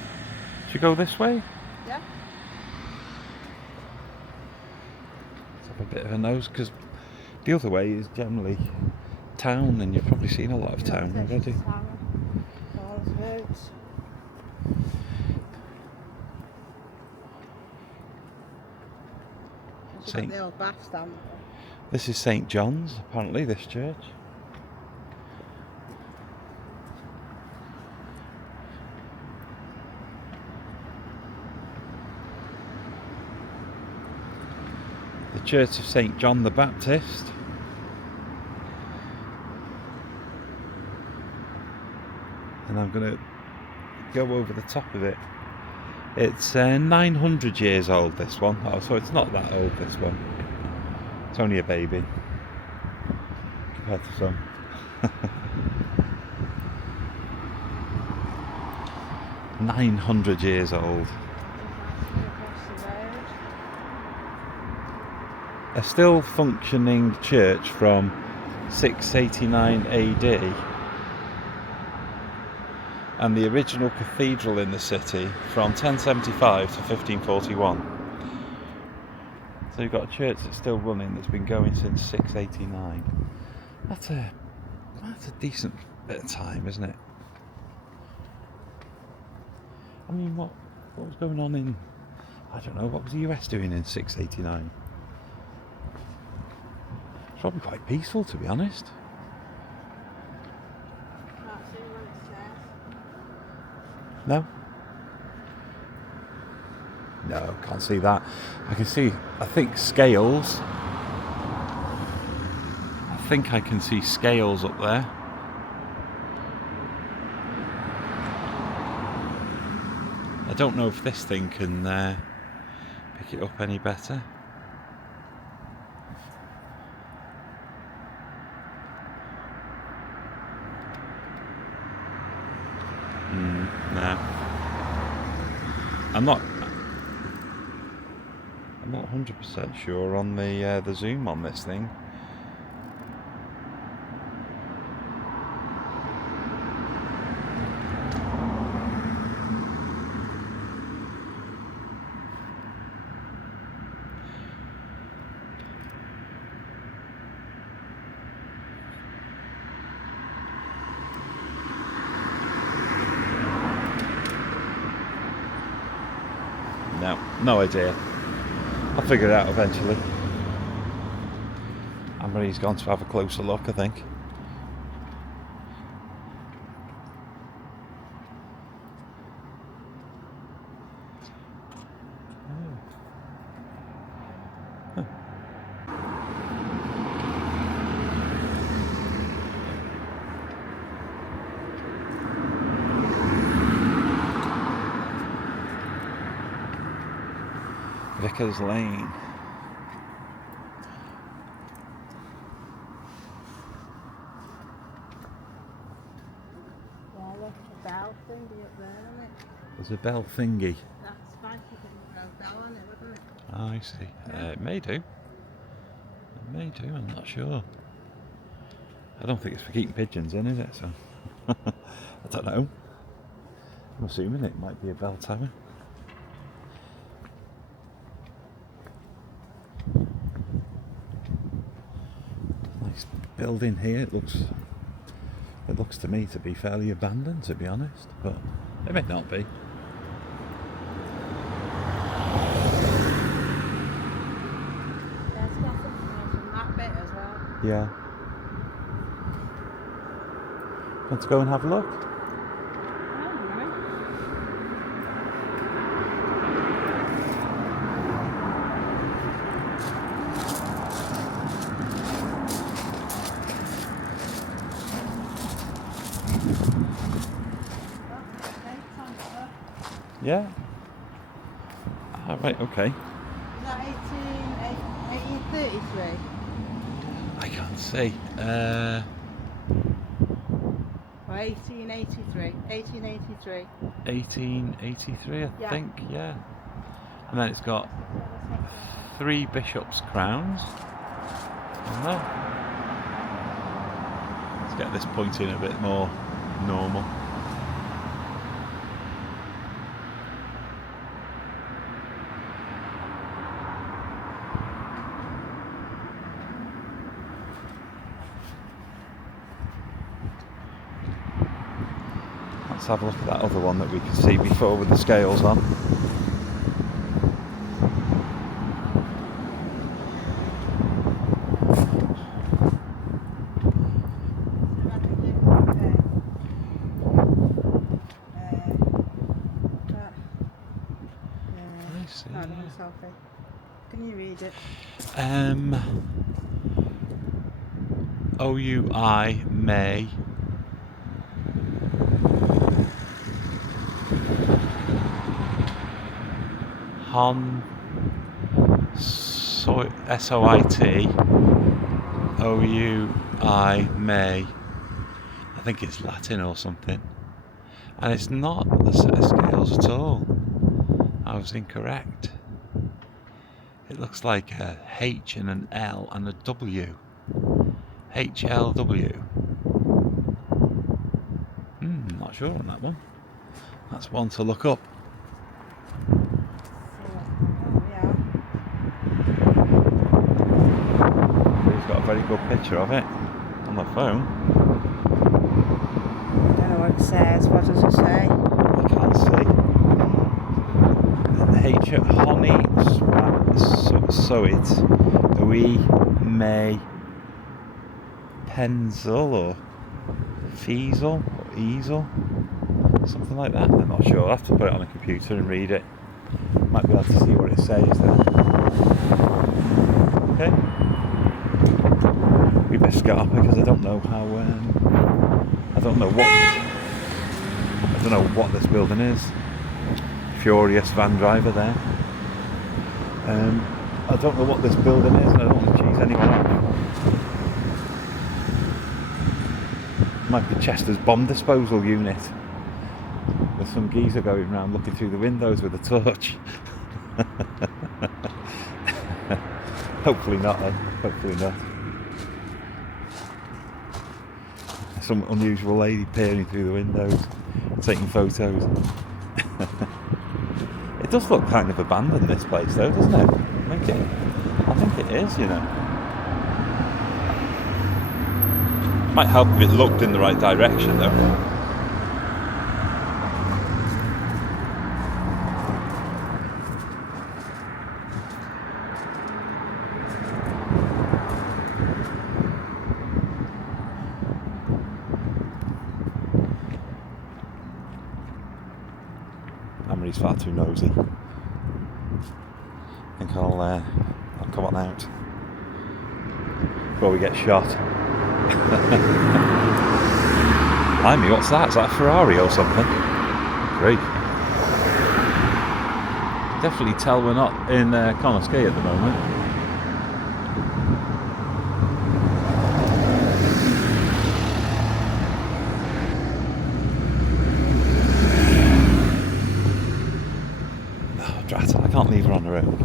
Should we go this way? Yeah. Let's have a bit of a nose, because the other way is generally town, and you've probably seen a lot of town already. The old bath stand. This is St. John's, apparently, this church. The Church of St. John the Baptist. And I'm going to go over the top of it. It's 900 years old, this one. Oh, so it's not that old, this one. It's only a baby compared to some. "900 years old. A still functioning church from 689 AD. And the original cathedral in the city from 1075 to 1541. So you've got a church that's still running, that's been going since 689. That's a decent bit of time, isn't it? I mean, what was going on in, I don't know, what was the US doing in 689? It's probably quite peaceful, to be honest. No? No, can't see that. I can see, I think scales. I think I can see scales up there. I don't know if this thing can pick it up any better. I'm not 100% sure on the zoom on this thing. No idea. I'll figure it out eventually. Anne-Marie's gone to have a closer look, I think. Vickers Lane. Yeah, look, a bell thingy up there, isn't it? There's a bell thingy. That's spiky thing with a bell on it, wouldn't it? Oh, I see. It may do. It may do, I'm not sure. I don't think it's for keeping pigeons in, is it? So I don't know. I'm assuming it might be a bell tower. Nice building here. It looks to me to be fairly abandoned, to be honest, but it may not be. There's got something else on that bit as well. Yeah. Want to go and have a look? Yeah. Ah, right, okay. Is that 1833? I can't see. Or 1883? 1883. 1883, I Yeah. think, yeah. And then it's got 3 bishops' crowns on there. Let's get this pointing a bit more normal. Let's have a look at that other one that we could see before with the scales on. I see. Oh, no, selfie. Can you read it? OUI May. Hon SOIT OUI May. I think it's Latin or something. And it's not a set of scales at all. I was incorrect. It looks like a H and an L and a W. HLW. Not sure on that one. That's one to look up. He's got a very good picture of it on the phone. I don't know what it says. What does it say? I can't see. H Honey Soit We May Pencil or Feasel or Easel, something like that. I'm not sure. I'll have to put it on the computer and read it. Might be able to see what it says there. Okay. We best get up because I don't know how. I don't know what this building is. Furious van driver there. I don't know what this building is, and I don't want to cheese anyone off. Might be Chester's bomb disposal unit. There's some geezer going around looking through the windows with a torch. Hopefully not, eh? Hopefully not. Some unusual lady peering through the windows, taking photos. It does look kind of abandoned, this place, though, doesn't it? I think it is, you know. Might help if it looked in the right direction, though. He's far too nosy. I think I'll come on out before we get shot. Blimey, what's that? Is that a Ferrari or something? Great. Definitely tell we're not in Connorskey at the moment. I can't leave her on her own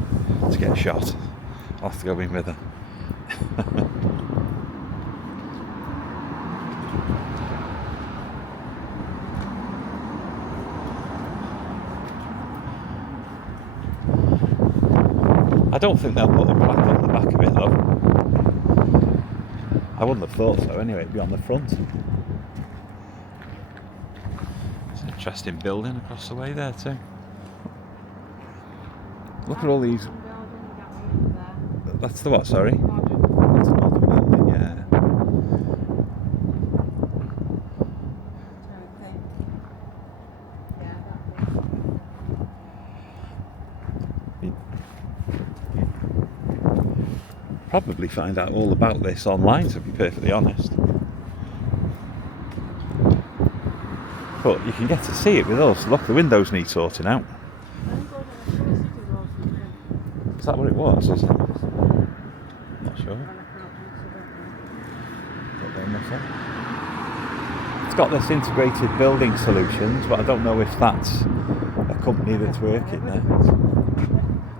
to get shot. I'll have to go in with her. I don't think they'll put a plaque on the back of it though. I wouldn't have thought so anyway, it'd be on the front. It's an interesting building across the way there too. Look at all these. That's the what, sorry? That's a modern building, yeah. Probably find out all about this online, to be perfectly honest. But you can get to see it with us. Look, the windows need sorting out. Is that what it was? Is it? Not sure. It's got this integrated building solutions, but I don't know if that's a company that's working there.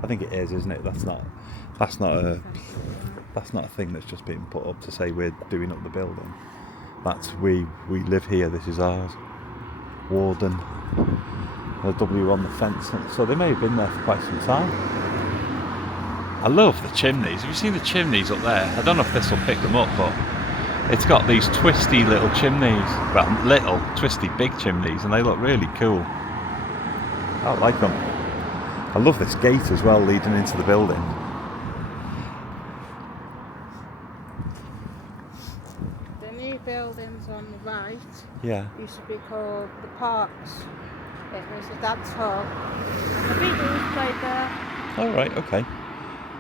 I think it is, isn't it? That's not a thing that's just been put up to say we're doing up the building. That's we live here. This is ours. Warden. A W on the fence. So they may have been there for quite some time. I love the chimneys. Have you seen the chimneys up there? I don't know if this will pick them up, but it's got these twisty little chimneys. Well, little, twisty, big chimneys, and they look really cool. I like them. I love this gate as well, leading into the building. The new buildings on the right used to be called the Parks. It was a dance hall. And the Beatles played there. Oh, right, okay.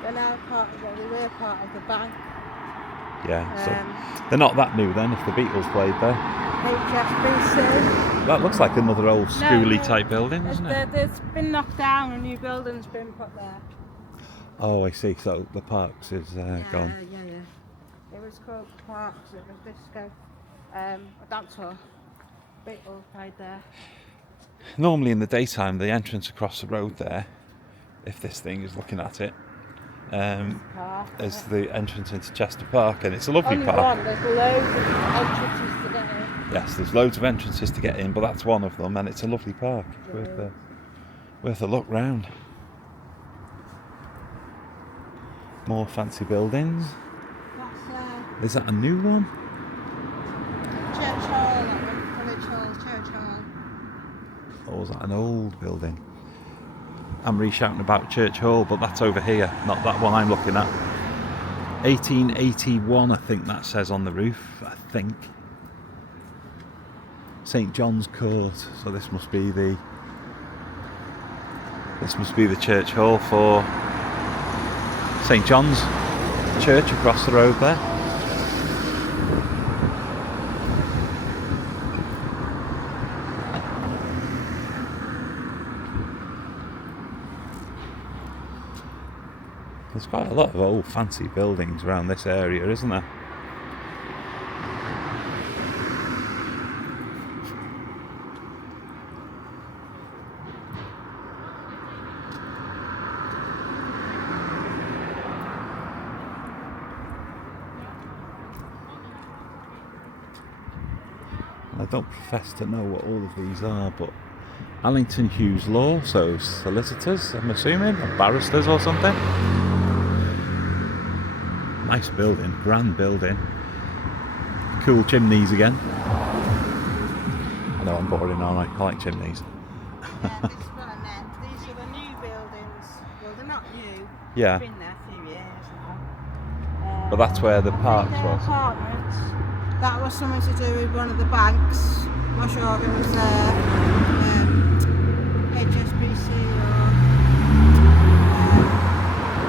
They're now they were part of the bank. Yeah, so they're not that new then, if the Beatles played there. HSBC. That looks like another old schooly type building, doesn't it? It's been knocked down, a new building's been put there. Oh, I see, so the Parks is gone. Yeah. It was called the Parks, it was disco. A dance hall. Beatles played there. Normally in the daytime, the entrance across the road there, if this thing is looking at it, is the entrance into Chester Park, and it's a lovely Only park. one, there's loads of entrances to get in. Yes, there's loads of entrances to get in, but that's one of them, and it's a lovely park. It's worth a look round. More fancy buildings. Is that a new one? Church Hall, that one. Village Hall, Church Hall. Or is that an old building? I'm re-shouting about Church Hall, but that's over here, not that one I'm looking at. 1881, I think that says on the roof, I think. St John's Court, so this must be the Church Hall for St John's Church across the road there. There's quite a lot of old fancy buildings around this area, isn't there? I don't profess to know what all of these are, but Allington Hughes Law, so solicitors, I'm assuming, or barristers or something. Nice building, grand building. Cool chimneys again. I know I'm boring, aren't I? I like chimneys. Yeah, this is what I meant. These are the new buildings. Well, they're not new. Yeah. They've been there a few years now. But that's where the I think parks they're was. apartments. That was something to do with one of the banks. I'm not sure if it was HSBC or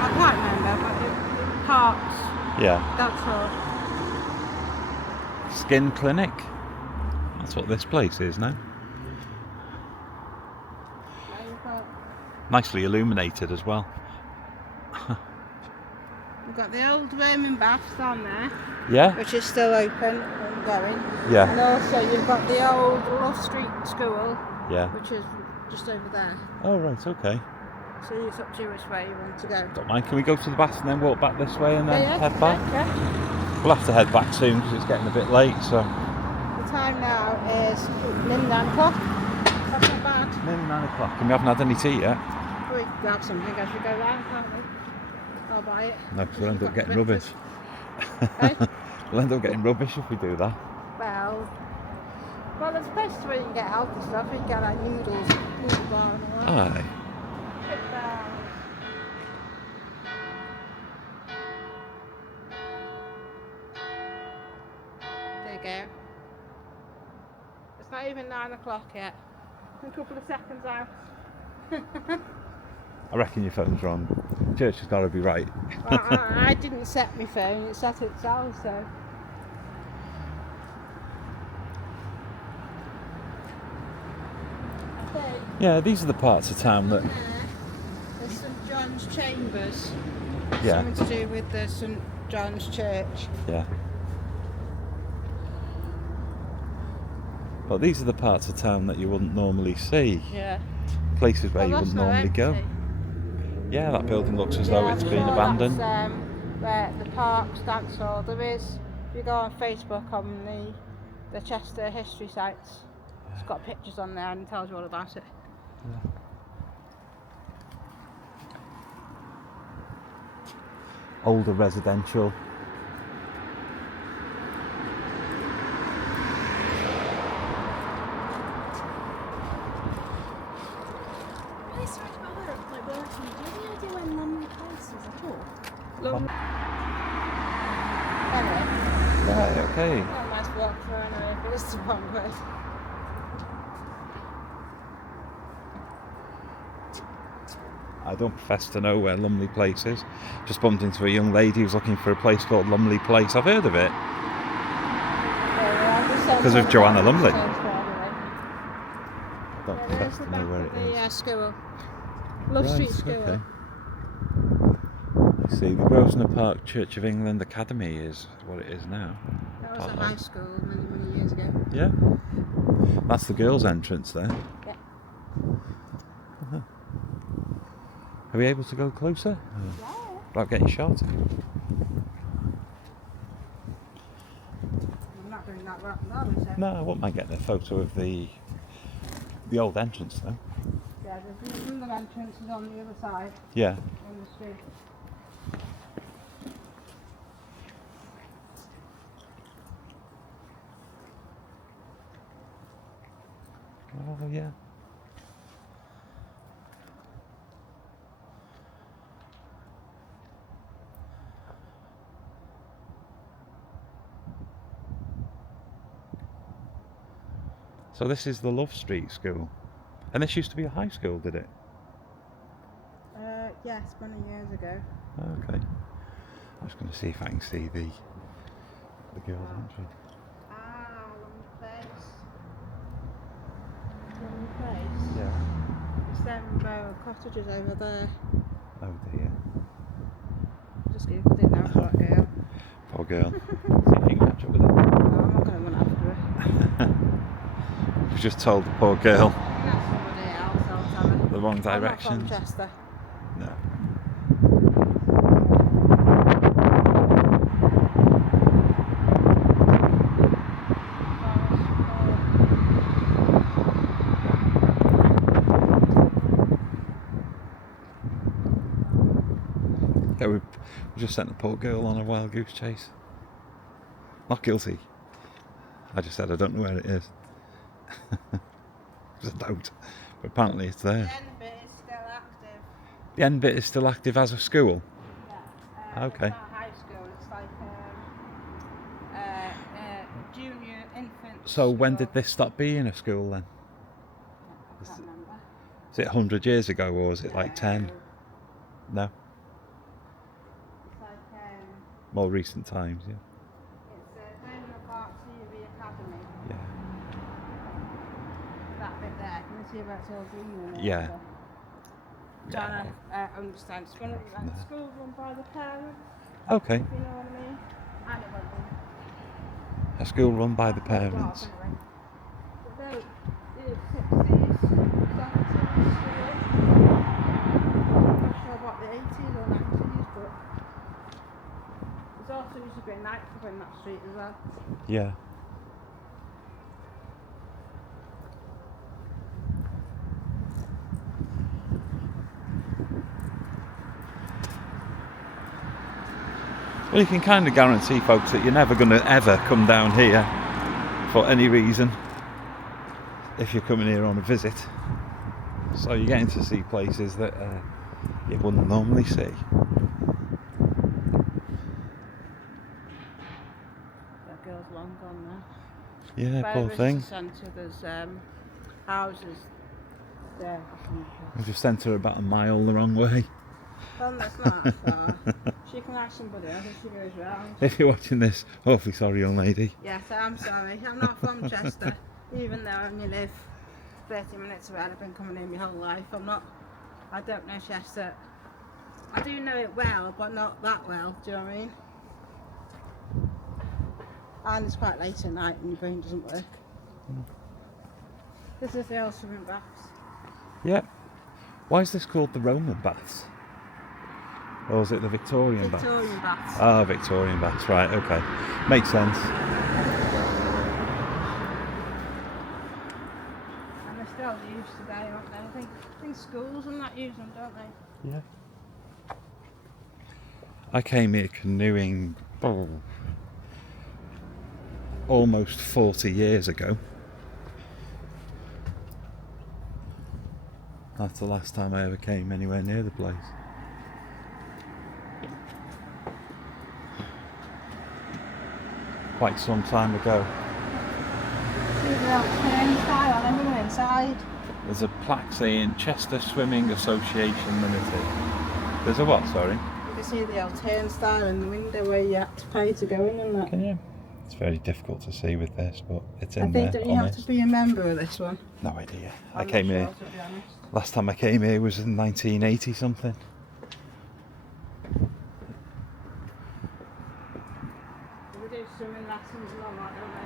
I can't remember, but it was parks. Yeah. That's all. Skin clinic. That's what this place is now. There you've got, Nicely illuminated as well. you've got the old Roman baths down there, Yeah? which is still open and going. Yeah. And also you've got the old Love Street School, Yeah. which is just over there. Oh, right, okay. So it's up to you which way you want to go. Don't mind. Can we go to the bath and then walk back this way and then Yeah, head back? yeah. We'll have to head back soon because it's getting a bit late, so. The time now is nearly 9 o'clock. That's not bad. Nearly 9 o'clock and we haven't had any tea yet. We can grab something as we go round, can't we? I'll buy it. No, because we'll end up getting Got the rubbish. breakfast. We'll end up getting rubbish if we do that. Well, there's places where you can get healthy stuff. You can get like noodles, noodle bar and all that. Aye. Bit bars. There you go. It's not even 9 o'clock yet. A couple of seconds out. I reckon your phone's wrong. Church has got to be right. I didn't set my phone, it set itself, so. Okay. Yeah, these are the parts of town that. There's St John's Chambers. Yeah. Something to do with the St John's Church. Yeah. But these are the parts of town that you wouldn't normally see. Yeah. Places where Oh, you that's wouldn't not normally go. empty. Yeah, that building looks as though Yeah, it's I'm been sure abandoned. That's, where the parks, dance hall. There is, if you go on Facebook on the Chester history sites, it's got pictures on there and it tells you all about it. Older residential. Really sorry to bother, like, working. Do you have any idea when Lonely Place was at all? Anyway, Right, okay. not a nice walk for anyway, but it's the wrong way. I don't profess to know where Lumley Place is. Just bumped into a young lady who's looking for a place called Lumley Place. I've heard of it. Because of Joanna Lumley. Anyway. Don't Yeah, profess there's the to back know where of it the is. school. Love Street School. Okay. I see, the Grosvenor Park Church of England Academy is what it is now. That was a Oh. high school many, many years ago. Yeah. That's the girls' entrance there. Yeah. Uh-huh. Are we able to go closer? Yeah. Without getting shot? I'm not doing that right now, so. No, I wouldn't mind getting a photo of the old entrance though. Yeah, there's another entrance is on the other side, Yeah. on the street. Oh yeah. So this is the Love Street School. And this used to be a high school, did it? Yes, many years ago. Okay. I'm just going to see if I can see the girls' entrance. Ah, Long Place. Long Place. Yeah. It's them cottages over there. Oh dear. Just googled it now for that girl. Poor girl. See if you can catch up with her. No, I'm not going to run after her. We've just told the poor girl That's somebody else, I'll tell her. the wrong I'm not direction. from Chester. No. I just sent a poor girl on a wild goose chase. Not guilty. I just said I don't know where it is. 'Cause I don't. But apparently it's The there. end bit is still active. The end bit is still active as a school. Yeah. Okay. It's not high school. It's like junior infant. So when school. did this stop being a school then? I can't remember. Is it 100 years ago or is it like 10? No? It's like More recent times, yeah. it's Daimler Park TV Academy. Yeah. That bit there. Can you see where it's all green in it? Yeah. Trying to understand. It's one of the school run by the parents. Okay. If you know what I mean. And it went on. A school run by the parents. But they're 60s, 70s, I'm not sure about the 80s or 90s, but there's also used to be a nightclub in that street as well. Yeah. Well, you can kind of guarantee, folks, that you're never going to ever come down here for any reason if you're coming here on a visit. So you're getting to see places that you wouldn't normally see. That girl's long gone now. Yeah, By poor the thing. visitor centre, there's houses there. I just sent her about a mile the wrong way. Well, that's not that far. She can ask somebody else if she goes round. If you're watching this, awfully sorry, young lady. Yes, I'm sorry. I'm not from Chester, even though I only live 30 minutes away. I've been coming here my whole life. I don't know Chester. I do know it well, but not that well. Do you know what I mean? And it's quite late at night and your brain doesn't work. This is the old swimming baths. Yep. Why is this called the Roman baths? Or is it the Victorian baths? Victorian baths. Ah, Victorian baths, right, okay. Makes sense. And they're still used today, aren't they? I think schools and that use them, don't they? Yeah. I came here canoeing almost 40 years ago. That's the last time I ever came anywhere near the place. Quite some time ago. See the old turn style on everyone inside. There's a plaque saying Chester Swimming Association Limited. There's a what, sorry? You can see the old turnstile in the window where you had to pay to go in and that. Can you? It's very difficult to see with this, but it's in I think there. don't you have to be a member of this one? No idea. I I'm came not here. sure, to be honest. Last time I came here was in 1980 something. They do swimming lessons and all that, don't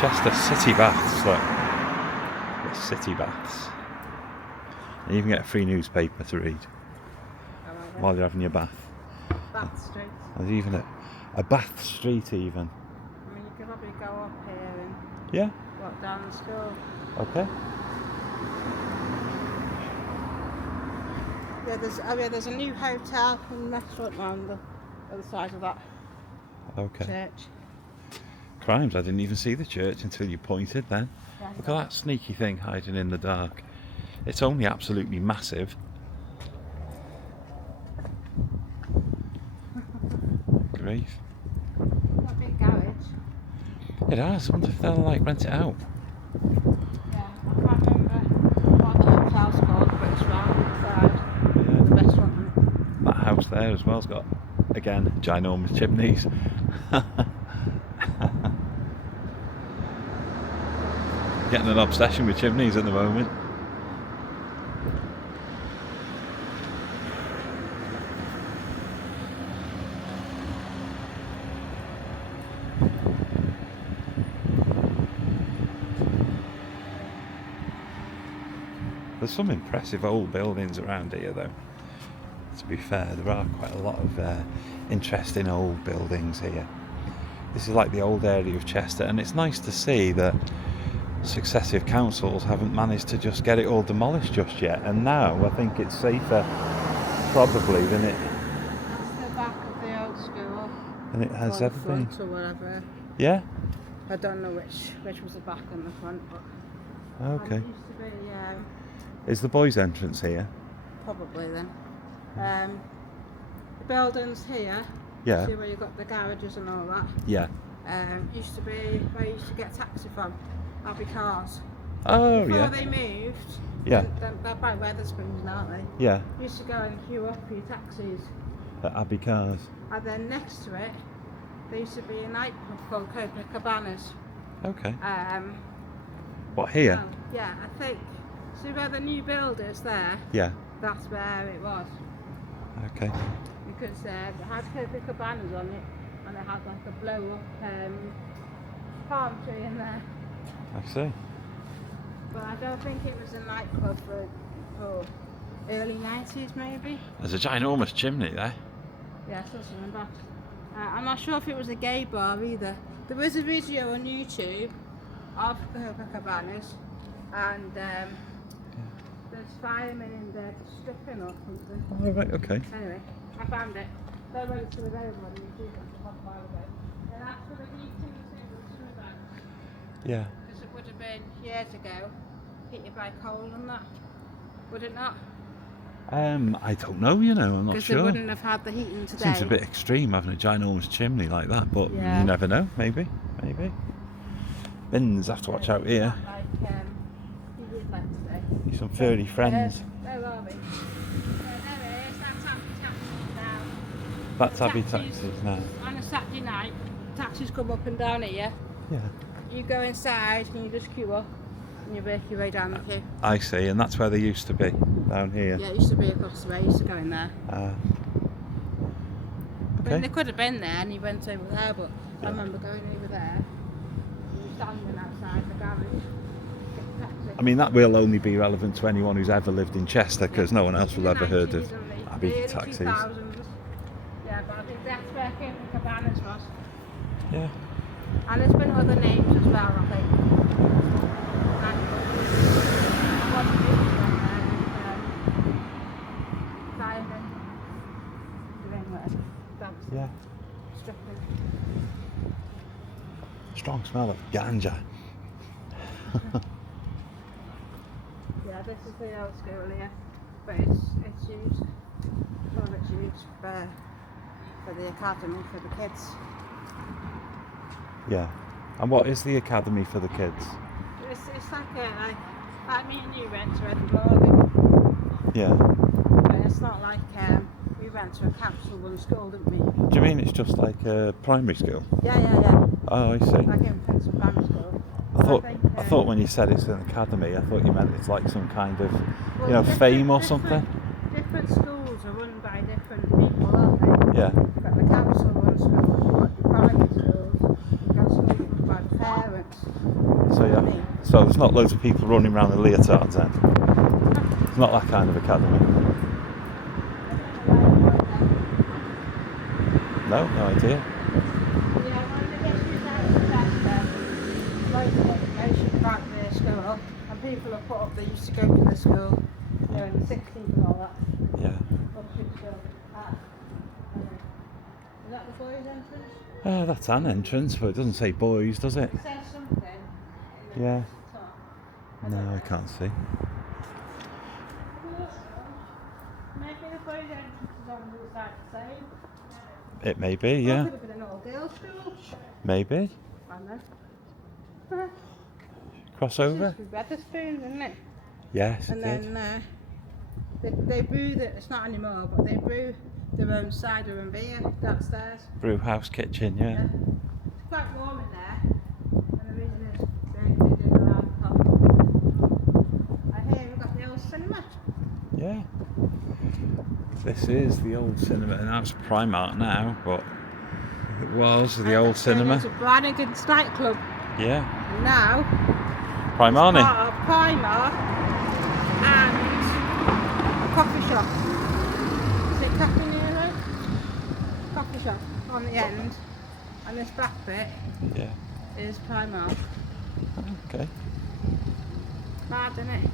Chester City Baths, look. The City Baths. And you can get a free newspaper to read they? while you're having your bath. Bath Street. There's even a Bath Street even. I mean, you could probably go up here and Yeah, walk down the school. okay. Yeah, there's a new hotel and restaurant on the other side of that Okay. church. Crimes, I didn't even see the church until you pointed then. Yeah, Look at that sneaky thing hiding in the dark. It's only absolutely massive. Grief. a big garage. It has. I wonder if they'll like rent it out. Yeah, I can't remember what the hotel's called, but it's round inside. Yeah. The restaurant. That house there as well's got, again, ginormous chimneys. Getting an obsession with chimneys at the moment. There's some impressive old buildings around here though. To be fair, there are quite a lot of interesting old buildings here. This is like the old area of Chester, and it's nice to see that successive councils haven't managed to just get it all demolished just yet, and now I think it's safer probably than it That's the back of the old school. than it has or ever the been. front or whatever. Yeah? I don't know which was the back and the front, but Okay. it used to be Is the boys' entrance here? probably then. The buildings here, Yeah. see where you got the garages and all that. Yeah. Used to be where you used to get a taxi from, Abbey Cars. Oh, Before yeah. they moved, Yeah. they're by Weatherspoons now, aren't they? Yeah. You used to go and queue up for your taxis. At Abbey Cars. And then next to it, there used to be a nightclub called Copacabanas. Okay. Um, What, here? well, yeah, I think. See where the new build is there? Yeah. That's where it was. Okay. Because it had Copacabanas on it, and it had like a blow up palm tree in there. I see. But I don't think it was a nightclub for early 90s maybe. There's a ginormous chimney there. Yeah, so remember. I'm not sure if it was a gay bar either. There was a video on YouTube of Copacabanas, and there's firemen in there stripping or something. Oh, right, okay. Anyway, I found it. They went to the video on YouTube a while ago. And that's for the heating and Yeah. because it would have been years ago, heated by coal and that. Would it not? I don't know, you know, I'm not Because sure. they wouldn't have had the heating today. Seems a bit extreme having a ginormous chimney like that, but Yeah. you never know, maybe. Bins, have to watch out here. Like, he did like today. Some furry friends. Where are we? There it is, that's Abbey Taxis now. That's Abbey Taxis. Taxis now. On a Saturday night, taxis come up and down here. Yeah. You go inside and you just queue up and you work your way down the queue. I see, and that's where they used to be, down here. Yeah, it used to be across the way, you used to go in there. Ah. I mean, Okay. they could have been there and you went over there, but I remember going over there and you standing outside the garage. Get the taxi. I mean, that will only be relevant to anyone who's ever lived in Chester, because no one else will ever heard of 90s only, Abbey the early Taxis. 2000s. Yeah, but I think that's where Copacabanas was. Yeah. And there's been other names as well, I think. Firemen doing dancing, Yeah. stripping. Strong smell of ganja. Yeah, this is the old school here, but it's used. Some of it's used for the academy for the kids. Yeah. And what is the academy for the kids? It's like me and you went to Edinburgh, Yeah. but it's not like we went to a council run school, didn't we? Do you mean it's just like a primary school? Yeah. Oh, I see. Like infants and primary school. I thought when you said it's an academy, I thought you meant it's like some kind of, Well, you know, different- fame or different- something. Different schools are run by different people, aren't they? Yeah. But the council run schools, you've got your private schools, you've got schools run by the parents. So yeah. So there's not loads of people running around in leotards then. It's not that kind of academy. No idea. Yeah, when they get you down to Chester, loads of education right near school, and people have put up, they used to go to the school, you know, in the 60s and all that. Yeah. Up to school. Is that the boys' entrance? That's an entrance, but it doesn't say boys, does it? It says something. Yeah. Top. No, I can't see. Maybe the boys' entrance is on the other side the same. It may be, Or it yeah. could have been an all-girls school. Maybe. I know. Crossover? It's Weatherspoons, isn't it? Yes, it And did. then they brew it's not anymore, but they brew their own cider and beer downstairs. Brew house kitchen, yeah. It's quite warm in there, and the reason is they do their alcohol. I hear we've got the old cinema. Yeah. This is the old cinema, and that's Primark now, but it was the old cinema. It's a Brannigan's nightclub. Yeah. And now, Primarni. it's part of Primark and a coffee shop. Is it Cafe Nero? Coffee shop on the end, and this back bit Yeah. is Primark. Okay. Mad, isn't it?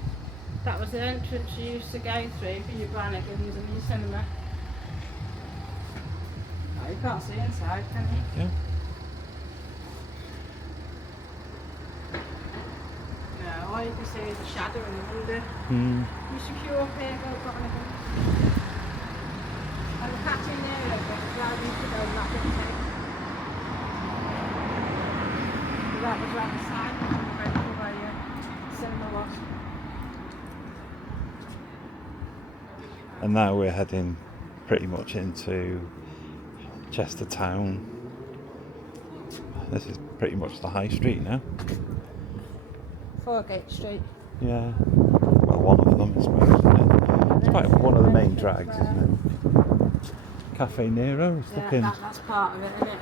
That was the entrance you used to go through for your Brannigan's and your cinema. Oh, you can't see inside, can you? Yeah. No, all you can see is the shadow in the window. Hmm. You should queue up here, go Brannigan's. And the patio near it, but it's where I used to go and that didn't take. That was right beside where your cinema was. And now we're heading pretty much into Chester town. This is pretty much the high street now. Foregate Street. Yeah. Well, one of them, I suppose, isn't it? It's quite one of the main drags, isn't it? Cafe Nero, Yeah, looking. that's part of it, isn't it?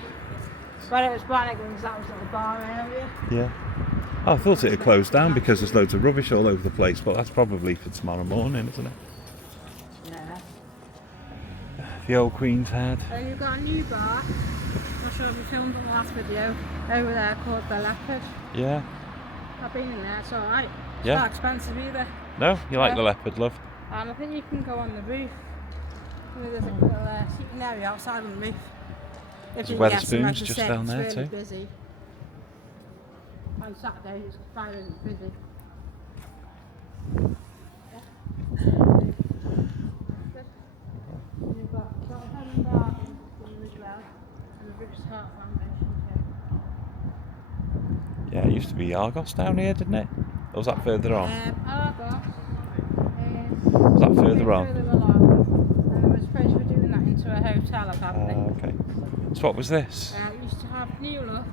When it was Brannigan's, that was the bar area. Yeah. Oh, I thought it had closed down because there's loads of rubbish all over the place, but that's probably for tomorrow morning, isn't it? Yeah. The old Queen's Head. And you've got a new bar. Not sure if you filmed the last video over there called The Leopard. Yeah. I've been in there, it's alright. It's Yeah. not expensive either. No, you like Yeah. the leopard, love? And I think you can go on the roof. You know, there's a little seating area outside on the roof. If you can get some, Wetherspoons like I just said, down it's there really too. busy. On Saturday it's very busy. You've got a Heaven Garden as well, and the British Heart Foundation too. Yeah, it used to be Argos down here, didn't it? Or was that further on? Argos Was that is further on? further along, and they were supposed to be doing that into a hotel apparently. Okay. So what was this? It used to have New Look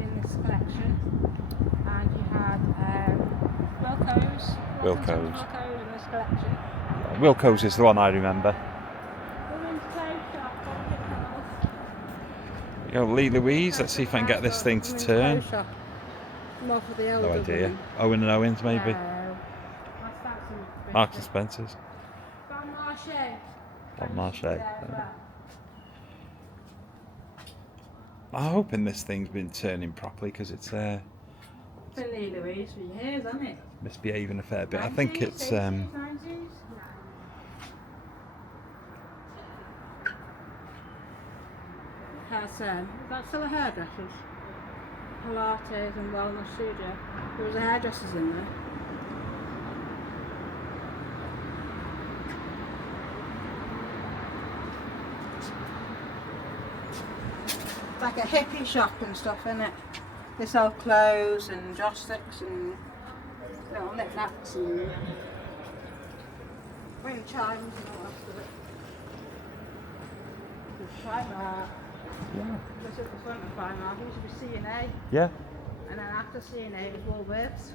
in this collection, and you had Wilco's. Wilco's. Wilco's in this collection. Wilco's is the one I remember. Women's clothes shop, You know, Lee Louise, let's see if I can get this thing to Women's turn. clothes shop. More for the older No idea. women. Owen and Owens, maybe? No. That's fancy. Marks and Spencer's. Bon Marché. Bon Marché. There as well. I'm hoping this thing's been turning properly because it's Been Lee Louise for years, hasn't it? misbehaving a fair bit. I think 90s, it's 80s, 90s? That's still a hairdresser's. Pilates and wellness studio. There was a hairdresser's in there. It's like a hippie shop and stuff, isn't it? They sell clothes and joss sticks and little knickknacks and wind chimes and all the rest of it. There's Primark. yeah. Just at the front of Primark, it used to be C&A, Yeah. and then after C&A it was Woolworths.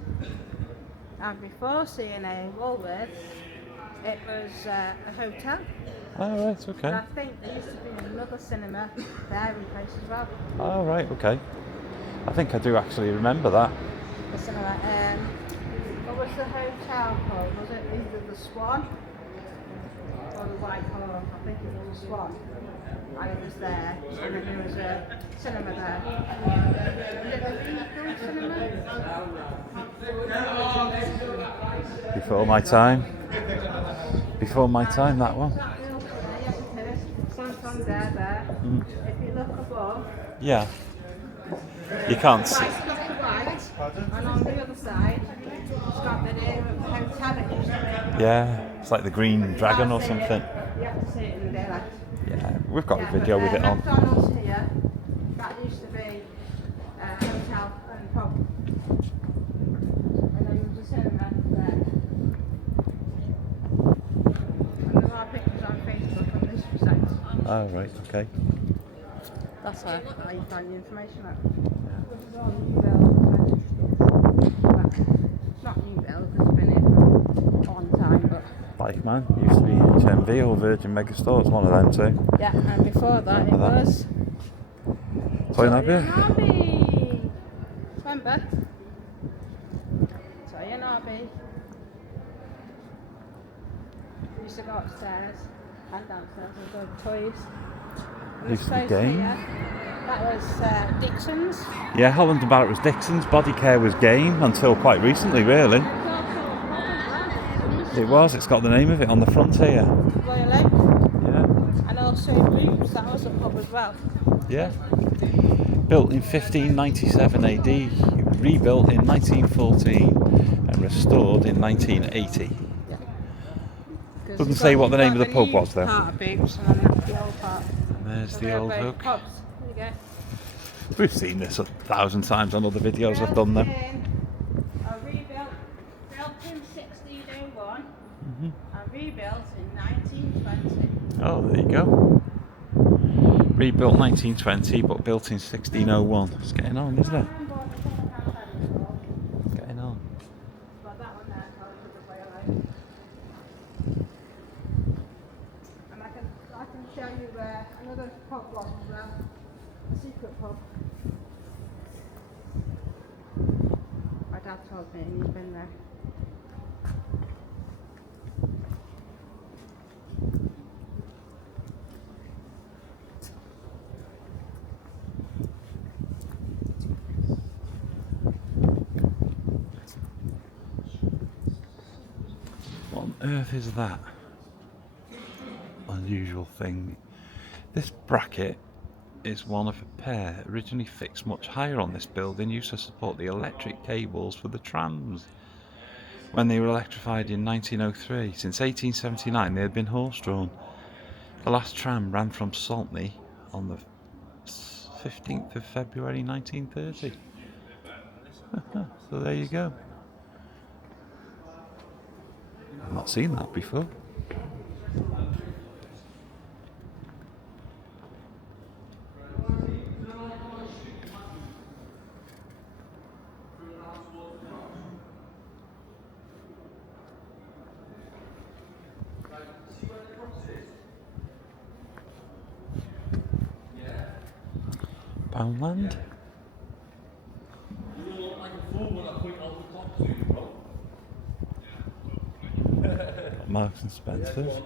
And before C&A and Woolworths, it was a hotel. Oh right, And okay. I think there used to be another cinema there in place as well. Oh right, okay. I think I do actually remember that. The cinema. What was the hotel called? Was it either the Swan or the White Hall? I think it was the Swan. And it was there. And then there was a cinema there. Was it the cinema? Before my time. Before my time, that one. Santander there. If you look above, Yeah. You can't see. it's got the white, and on the other side, it's got the name of the hotel it used to be. Yeah. It's like the Green Dragon or something. You have to see it in the daylight. Yeah. We've got Yeah, a video but, with it on. McDonald's here, that used to be a hotel and pub. And then there was a cinema there. And there are pictures on Facebook on this site. Oh right, okay. That's how you find the information out. Yeah. This is all new build. Well, it's not new build because it's been here for a long time, but Bike Man used to be HMV or Virgin Megastore. It's one of them too. yeah, and before that it Remember that? was Toy Nabia? Nobby. Remember? Toy Nobby. Used to go upstairs and downstairs and go to toys. And Used to be this place games. here That was Dixon's. Yeah, Holland and Barrett was Dixon's. Body Care was Game until quite recently, really. It was. It's got the name of it on the front here. Royal Oak. Yeah. And also Roots, that was a pub as well. Yeah. Built in 1597 AD, rebuilt in 1914, and restored in 1980. Doesn't say what the name of the pub was, though. Part of Boots, and then the old part. And there's So the they're old both hook. pubs. There you go. We've seen this 1,000 times on other videos I've done them. Rebuilt in 1601 and rebuilt in 1920. Oh, there you go. Rebuilt 1920, but built in 1601. It's getting on, isn't it? It's getting on. But that one there tells you the way I like. And I can show you another pub was as well. A secret pub. My dad told me and he's been there. What on earth is that? Unusual thing. This bracket is one of a pair originally fixed much higher on this building, used to support the electric cables for the trams when they were electrified in 1903. Since 1879 they had been horse-drawn. The last tram ran from Saltney on the 15th of February 1930. So there you go. I've not seen that before. Poundland. Marks and Spencer's.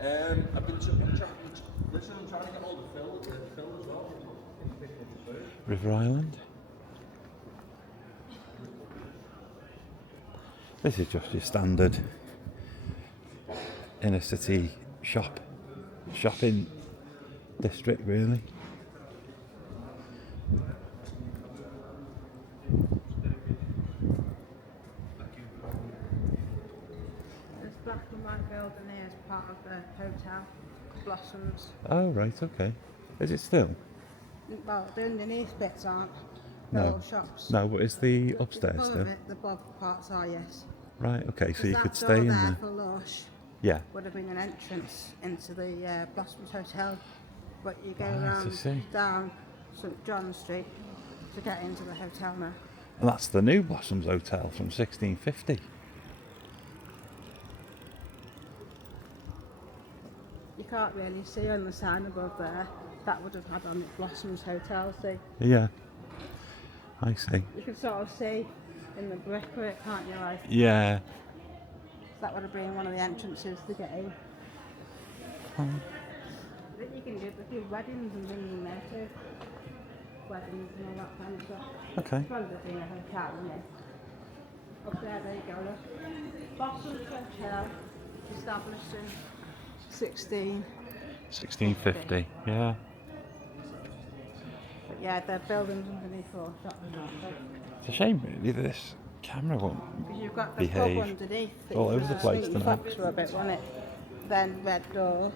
I've been listen, I'm trying to get all the Phil as well. River Island. This is just your standard inner city shopping district, really. This black and white building here is part of the hotel, Blossoms. Oh, right, okay. Is it still? Well, the underneath bits aren't. No. They're all shops. No, but is the upstairs All still? of it, the above parts are, yes. Right, okay, so you could That stay door in there there. for Lush Yeah. would have been an entrance into the Blossoms Hotel, but you go Right, I around see. down St John Street to get into the hotel now. And that's the new Blossoms Hotel from 1650. You can't really see on the sign above there. That would have had on it Blossoms Hotel, see? Yeah. I see. You can sort of see in the brickwork, can't you? Like, Yeah. that would have been one of the entrances to get in. Oh. I think you can do weddings and things in there too. Weddings and all that kind of stuff. Okay. It's probably been a hotel, isn't it? Up there you go, look. Blossoms Hotel, established in 1650. Yeah. But yeah, the buildings underneath all shops and that. It's a shame, really, that this camera won't. Because you've got the Behave. pub underneath. that All you over the could place sneak tonight. fox for a bit, wasn't it? Then Red Door.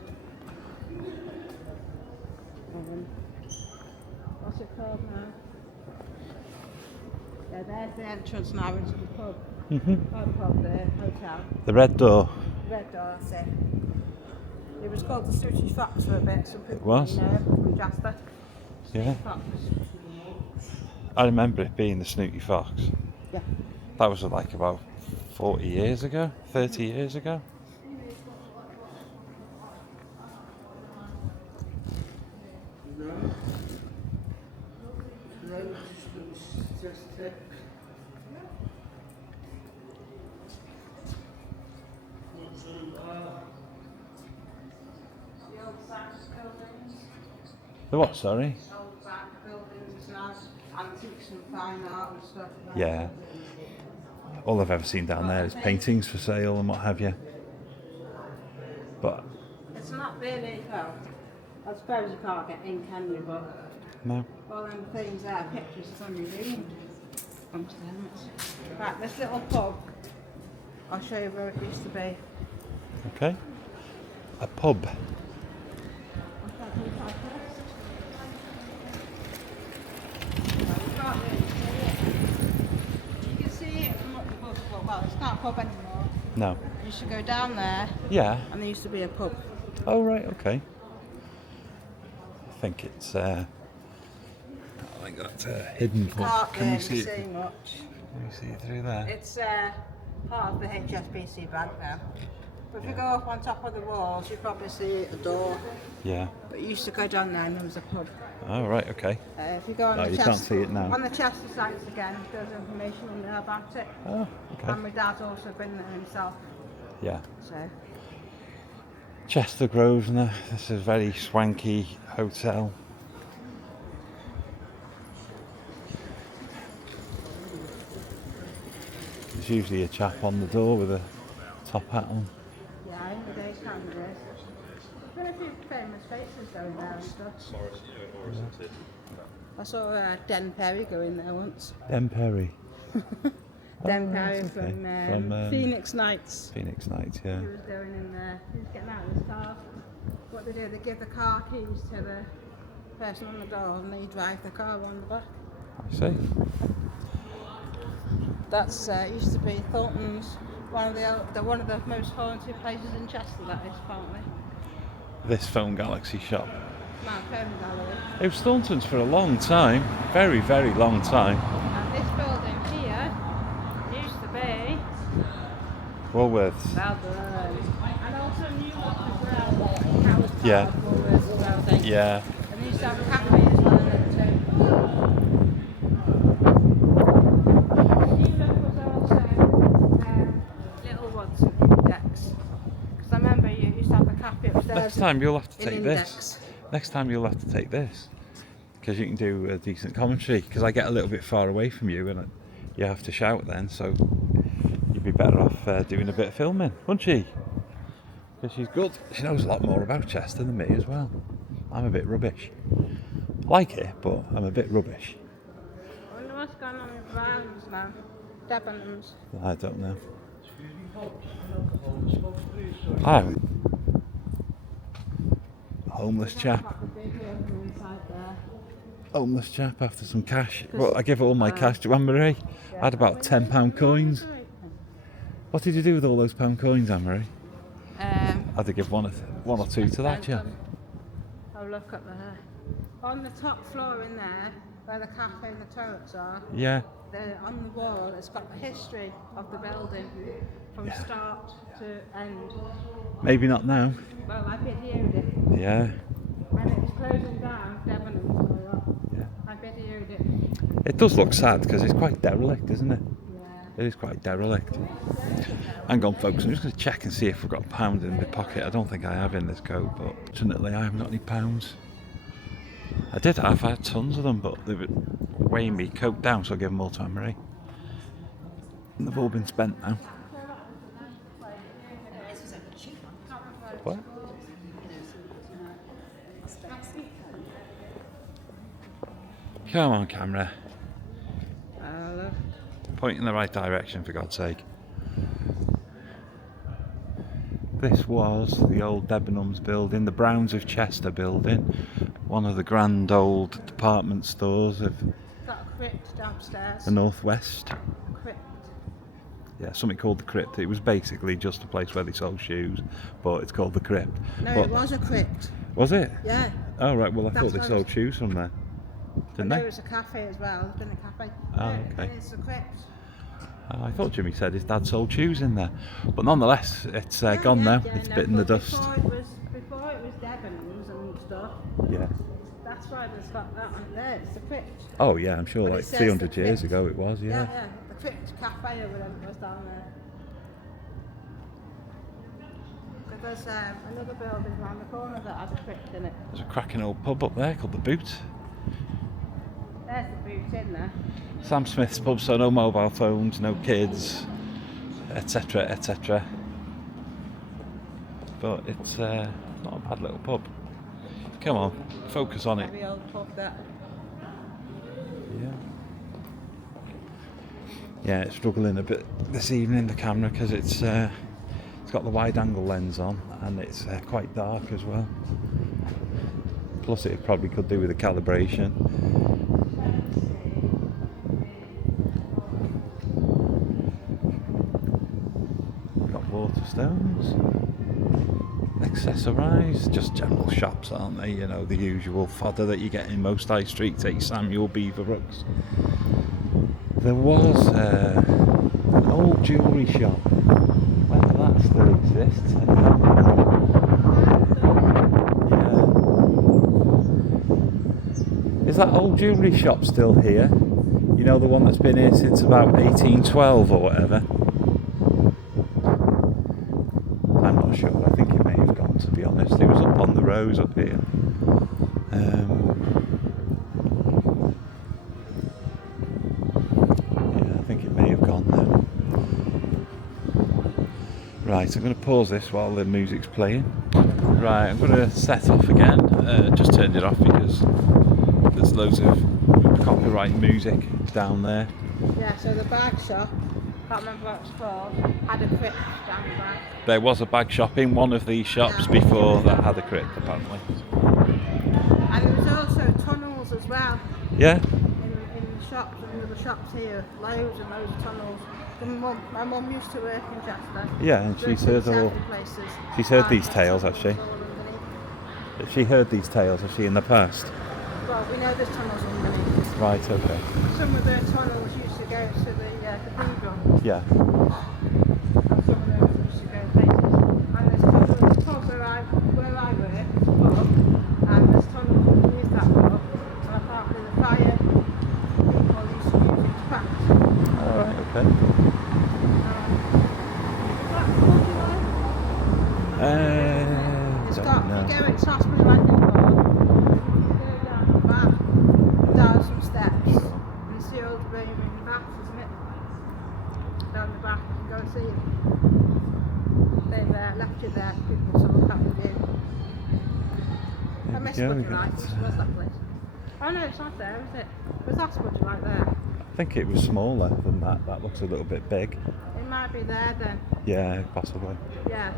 What's it called now? Yeah, there's the entrance now into the pub. Pub, the hotel. The Red Door. Red Door, that's it. It was called the Sooty Fox for a bit. Some people was? know from Jasper. Yeah. Fox. I remember it being the Snooty Fox. Yeah. That was like about 40 years ago, 30 years ago. The what, sorry? Old back antiques and fine art and stuff. Yeah. All I've ever seen down there is paintings for sale and what have you. But It's not really, well, I suppose you can't get in, can you? But no. all them things there, pictures, it's on your room. Right, this little pub, I'll show you where it used to be. Okay. A pub. You can see it from up the bus, well, it's not a pub anymore. No. You should go down there, Yeah. and there used to be a pub. Oh right. Okay. I think it's. I think that's hidden pub. Can't Can you really see see it? much. Can you see it through there? It's part of the HSBC bank now. But if you go up on top of the walls, you probably see a door. Yeah. But you used to go down there and there was a pub. Oh right. Okay. If you go on No, the you can't see it now. On the Chester sites again, there's information in there about it. Oh. Okay. And my dad's also been there himself. Yeah. So Chester Grosvenor. This is a very swanky hotel. There's usually a chap on the door with a top hat on. yeah, in the daytime there is. There's been a few famous faces going there and stuff. I saw Den Perry go in there once. Den Perry. Den Oh, Perry right, okay. from Phoenix Nights. Phoenix Nights, yeah. He was going in there. He was getting out of his car. What they do, they give the car keys to the person on the door and they drive the car on the back. I see. That's used to be Thornton's, one of the most haunted places in Chester. That is apparently. This Phone Galaxy shop. Mount Phone Gallery. It was Thornton's for a long time. Very, very long time. And this building here used to be Woolworths. Balboa. And also New York as well. That was part Yeah. of Woolworths as well, I think. Yeah. And they used to have a cafe as well in it too. New York was also Little Woods Index. Because I remember you used to have a cafe upstairs. Next time you'll have to in take Index. this. Next time you'll have to take this. Because you can do a decent commentary. Because I get a little bit far away from you and you have to shout then. So you'd be better off doing a bit of filming, wouldn't she? Because she's good. She knows a lot more about Chester than me as well. I'm a bit rubbish. I like it, but I'm a bit rubbish. I wonder what's going on with Browns now. Debenhams. I don't know. I haven't. Homeless chap. Got the big open inside there. Homeless chap after some cash. Well, I give all my cash to Anne-Marie. I had about £10 coins. What did you do with all those pound coins, Anne-Marie? I had to give one or two to that chap. I'll look at the on the top floor in there, where the cafe and the toilets are. Yeah. There on the wall, it's got the history of the building from start to end. Maybe not now. Well, I videoed it. Yeah. When it was closing down, Debenhams and all that. Yeah. I videoed it. It does look sad because it's quite derelict, isn't it? Yeah. It is quite derelict. Hang on, folks. I'm just going to check and see if we've got a pound in my pocket. I don't think I have in this coat, but fortunately I haven't got any pounds. I did have. I had tons of them, but they were weighing me coat down, so I gave them all to Anne-Marie. And they've all been spent now. What? Come on, camera. Look. Point in the right direction, for God's sake. This was the old Debenhams building, the Browns of Chester building, one of the grand old department stores of Got a crypt downstairs. the northwest. Crypt. Yeah, something called the Crypt. It was basically just a place where they sold shoes, but it's called the Crypt. No, But- it was a crypt. Was it? Yeah. Oh right, well I That's thought they what sold it- shoes from there. And Didn't there they? was a cafe as well. There's been a cafe. Oh, No, okay. It's a crypt. Oh, I thought Jimmy said his dad sold shoes in there. But nonetheless, it's gone now. It's bitten the but dust. Before it was Debenhams and stuff. Yeah. That's why there's got that one there. It's a crypt. Oh yeah, I'm sure But it like says 300 the years Crypt. ago it was, yeah. Yeah. The crypt cafe or whatever it was down there. But there's another building around the corner that has a crypt in it. There's a cracking old pub up there called the Boot. There's the boot in there. Sam Smith's pub, so no mobile phones, no kids, etc, etc. But it's not a bad little pub. Come on, focus on it. Very old pub that. Yeah, it's struggling a bit this evening, the camera, because it's got the wide angle lens on and it's quite dark as well. Plus it probably could do with the calibration. Got Waterstones, Accessorise, just general shops, aren't they? You know, the usual fodder that you get in most high streets, Samuel Beaverbrooks. There was an old jewellery shop, whether that still exists. Yeah. Is that old jewellery shop still here? You know, the one that's been here since about 1812 or whatever? I'm not sure, I think it may have gone, to be honest. It was up on the rows up here. Right, I'm going to pause this while the music's playing. Right, I'm going to set off again. Just turned it off because there's loads of copyright music down there. Yeah, so the bag shop, can't remember what it's called, had a crypt down the back. There was a bag shop in one of these shops before that had a crypt, apparently. And there was also tunnels as well. Yeah? In the shops, and the shops here, loads and loads of tunnels. My mum used to work in Chester. Yeah, and she's heard these tales, has she? She heard these tales, has she, in the past? Well, we know there's tunnels underneath. Right, okay. Some of the tunnels used to go to the cathedral. Yeah. And some of them used to go places. And there's tunnels, pub where I work, there's a pub, and there's tunnels underneath that pub. And apparently the fire people used to use it to pass. Alright, okay. It's got, if you go, it starts with like the bar, you go down the back, down some steps, and it's the old room in the back, isn't it? Down the back, you can go and see it. They've left you there, people to look at with you. I miss Budgerite, which was that place. Oh no, it's not there, is it? Was that Budgerite there? I think it was smaller than that. That looks a little bit big. It might be there then. Yeah, possibly. Yeah.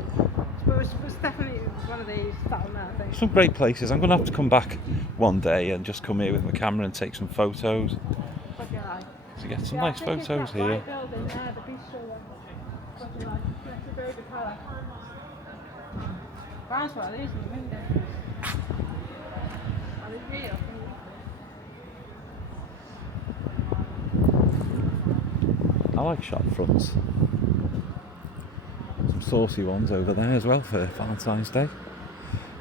But it was definitely one of these that on there, I think. Some great places. I'm going to have to come back one day and just come here with my camera and take some photos. Budgerite. To get some Yeah, nice I think photos it's that here. white building there, the bistro one. Budgerite. That's a very good colour. That's what it is in the window. Are they real? I like shop fronts. Some saucy ones over there as well for Valentine's Day.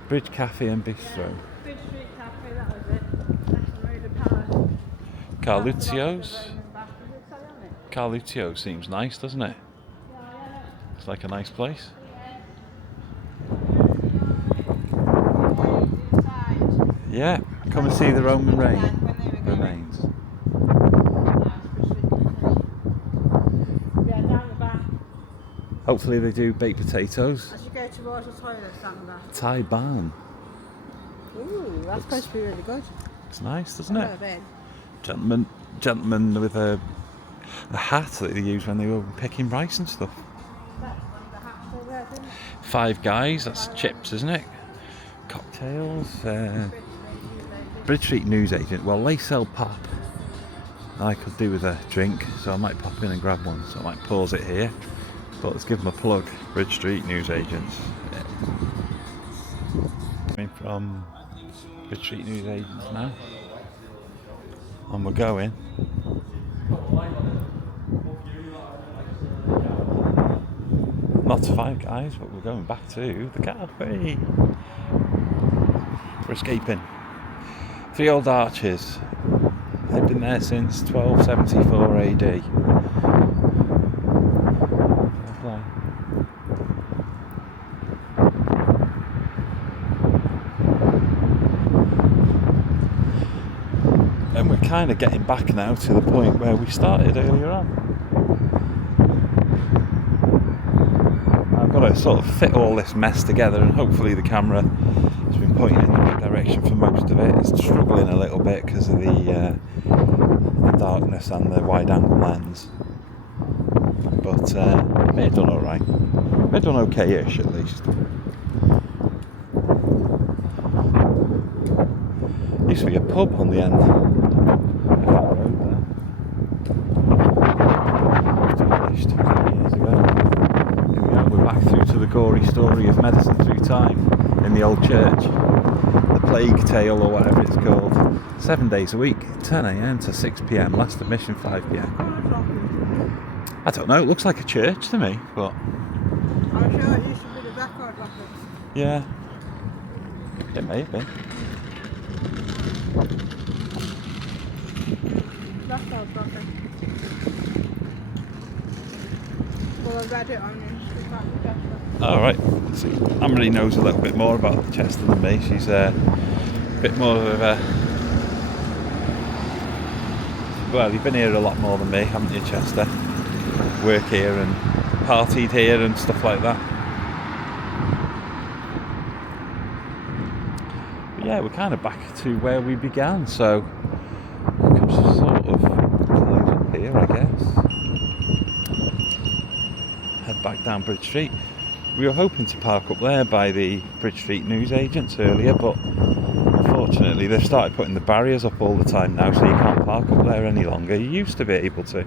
Bridge Cafe and Bistro. Bridge Street Cafe, that was it. That's the road of power. Carluccio's. Does it say on it? Carluccio seems nice, doesn't it? Yeah. It's like a nice place. Yeah, come and see the Roman remains. Yeah, down the back. Hopefully they do baked potatoes. As you go towards the toilets down the back. Thai barn. Ooh, that's supposed to be really good. It's nice, doesn't Oh, it? big. Gentleman with a hat that they use when they were picking rice and stuff. That's one of the hats over there, isn't it? Five Guys, that's chips, isn't it? Cocktails. Bridge Street Newsagent. Well, they sell pop. I could do with a drink, so I might pop in and grab one. So I might pause it here. But let's give them a plug. Bridge Street Newsagents. Coming from Bridge Street Newsagents now. And we're going. Not to Five Guys, but we're going back to the cafe. We're escaping. Three Old Arches. They've been there since 1274 AD. Lovely. And we're kind of getting back now to the point where we started earlier on. I've got to sort of fit all this mess together, and hopefully the camera has been pointing in the right direction for most of it. It's struggling a little bit because of the darkness and the wide angle lens, but it may have done alright. It may have done okay-ish at least. Used to be a pub on the end of that road there. Finished years ago. Here we go, we're back through to the gory story of medicine through time in the old church. The Plague Tale, or whatever it's called. 7 days a week, 10 AM to 6 PM, last admission 5 PM. I don't know, it looks like a church to me, but... I'm sure it used to be the record office. yeah, it may have been. Record office. Well, I read it on Instagram. Alright, so Amory knows a little bit more about Chester than me. She's a bit more of a... well, you've been here a lot more than me, haven't you, Chester? Work here and partied here and stuff like that. But yeah, we're kind of back to where we began, so we can sort of close up here, I guess. Head back down Bridge Street. We were hoping to park up there by the Bridge Street newsagents earlier, but unfortunately they've started putting the barriers up all the time now, so you can't park up there any longer. You used to be able to,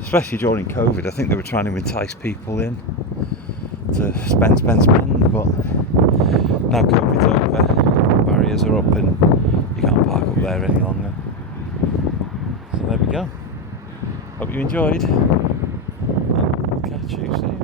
especially during COVID. I think they were trying to entice people in to spend, but now COVID's over, barriers are up and you can't park up there any longer. So there we go. Hope you enjoyed. Catch you soon.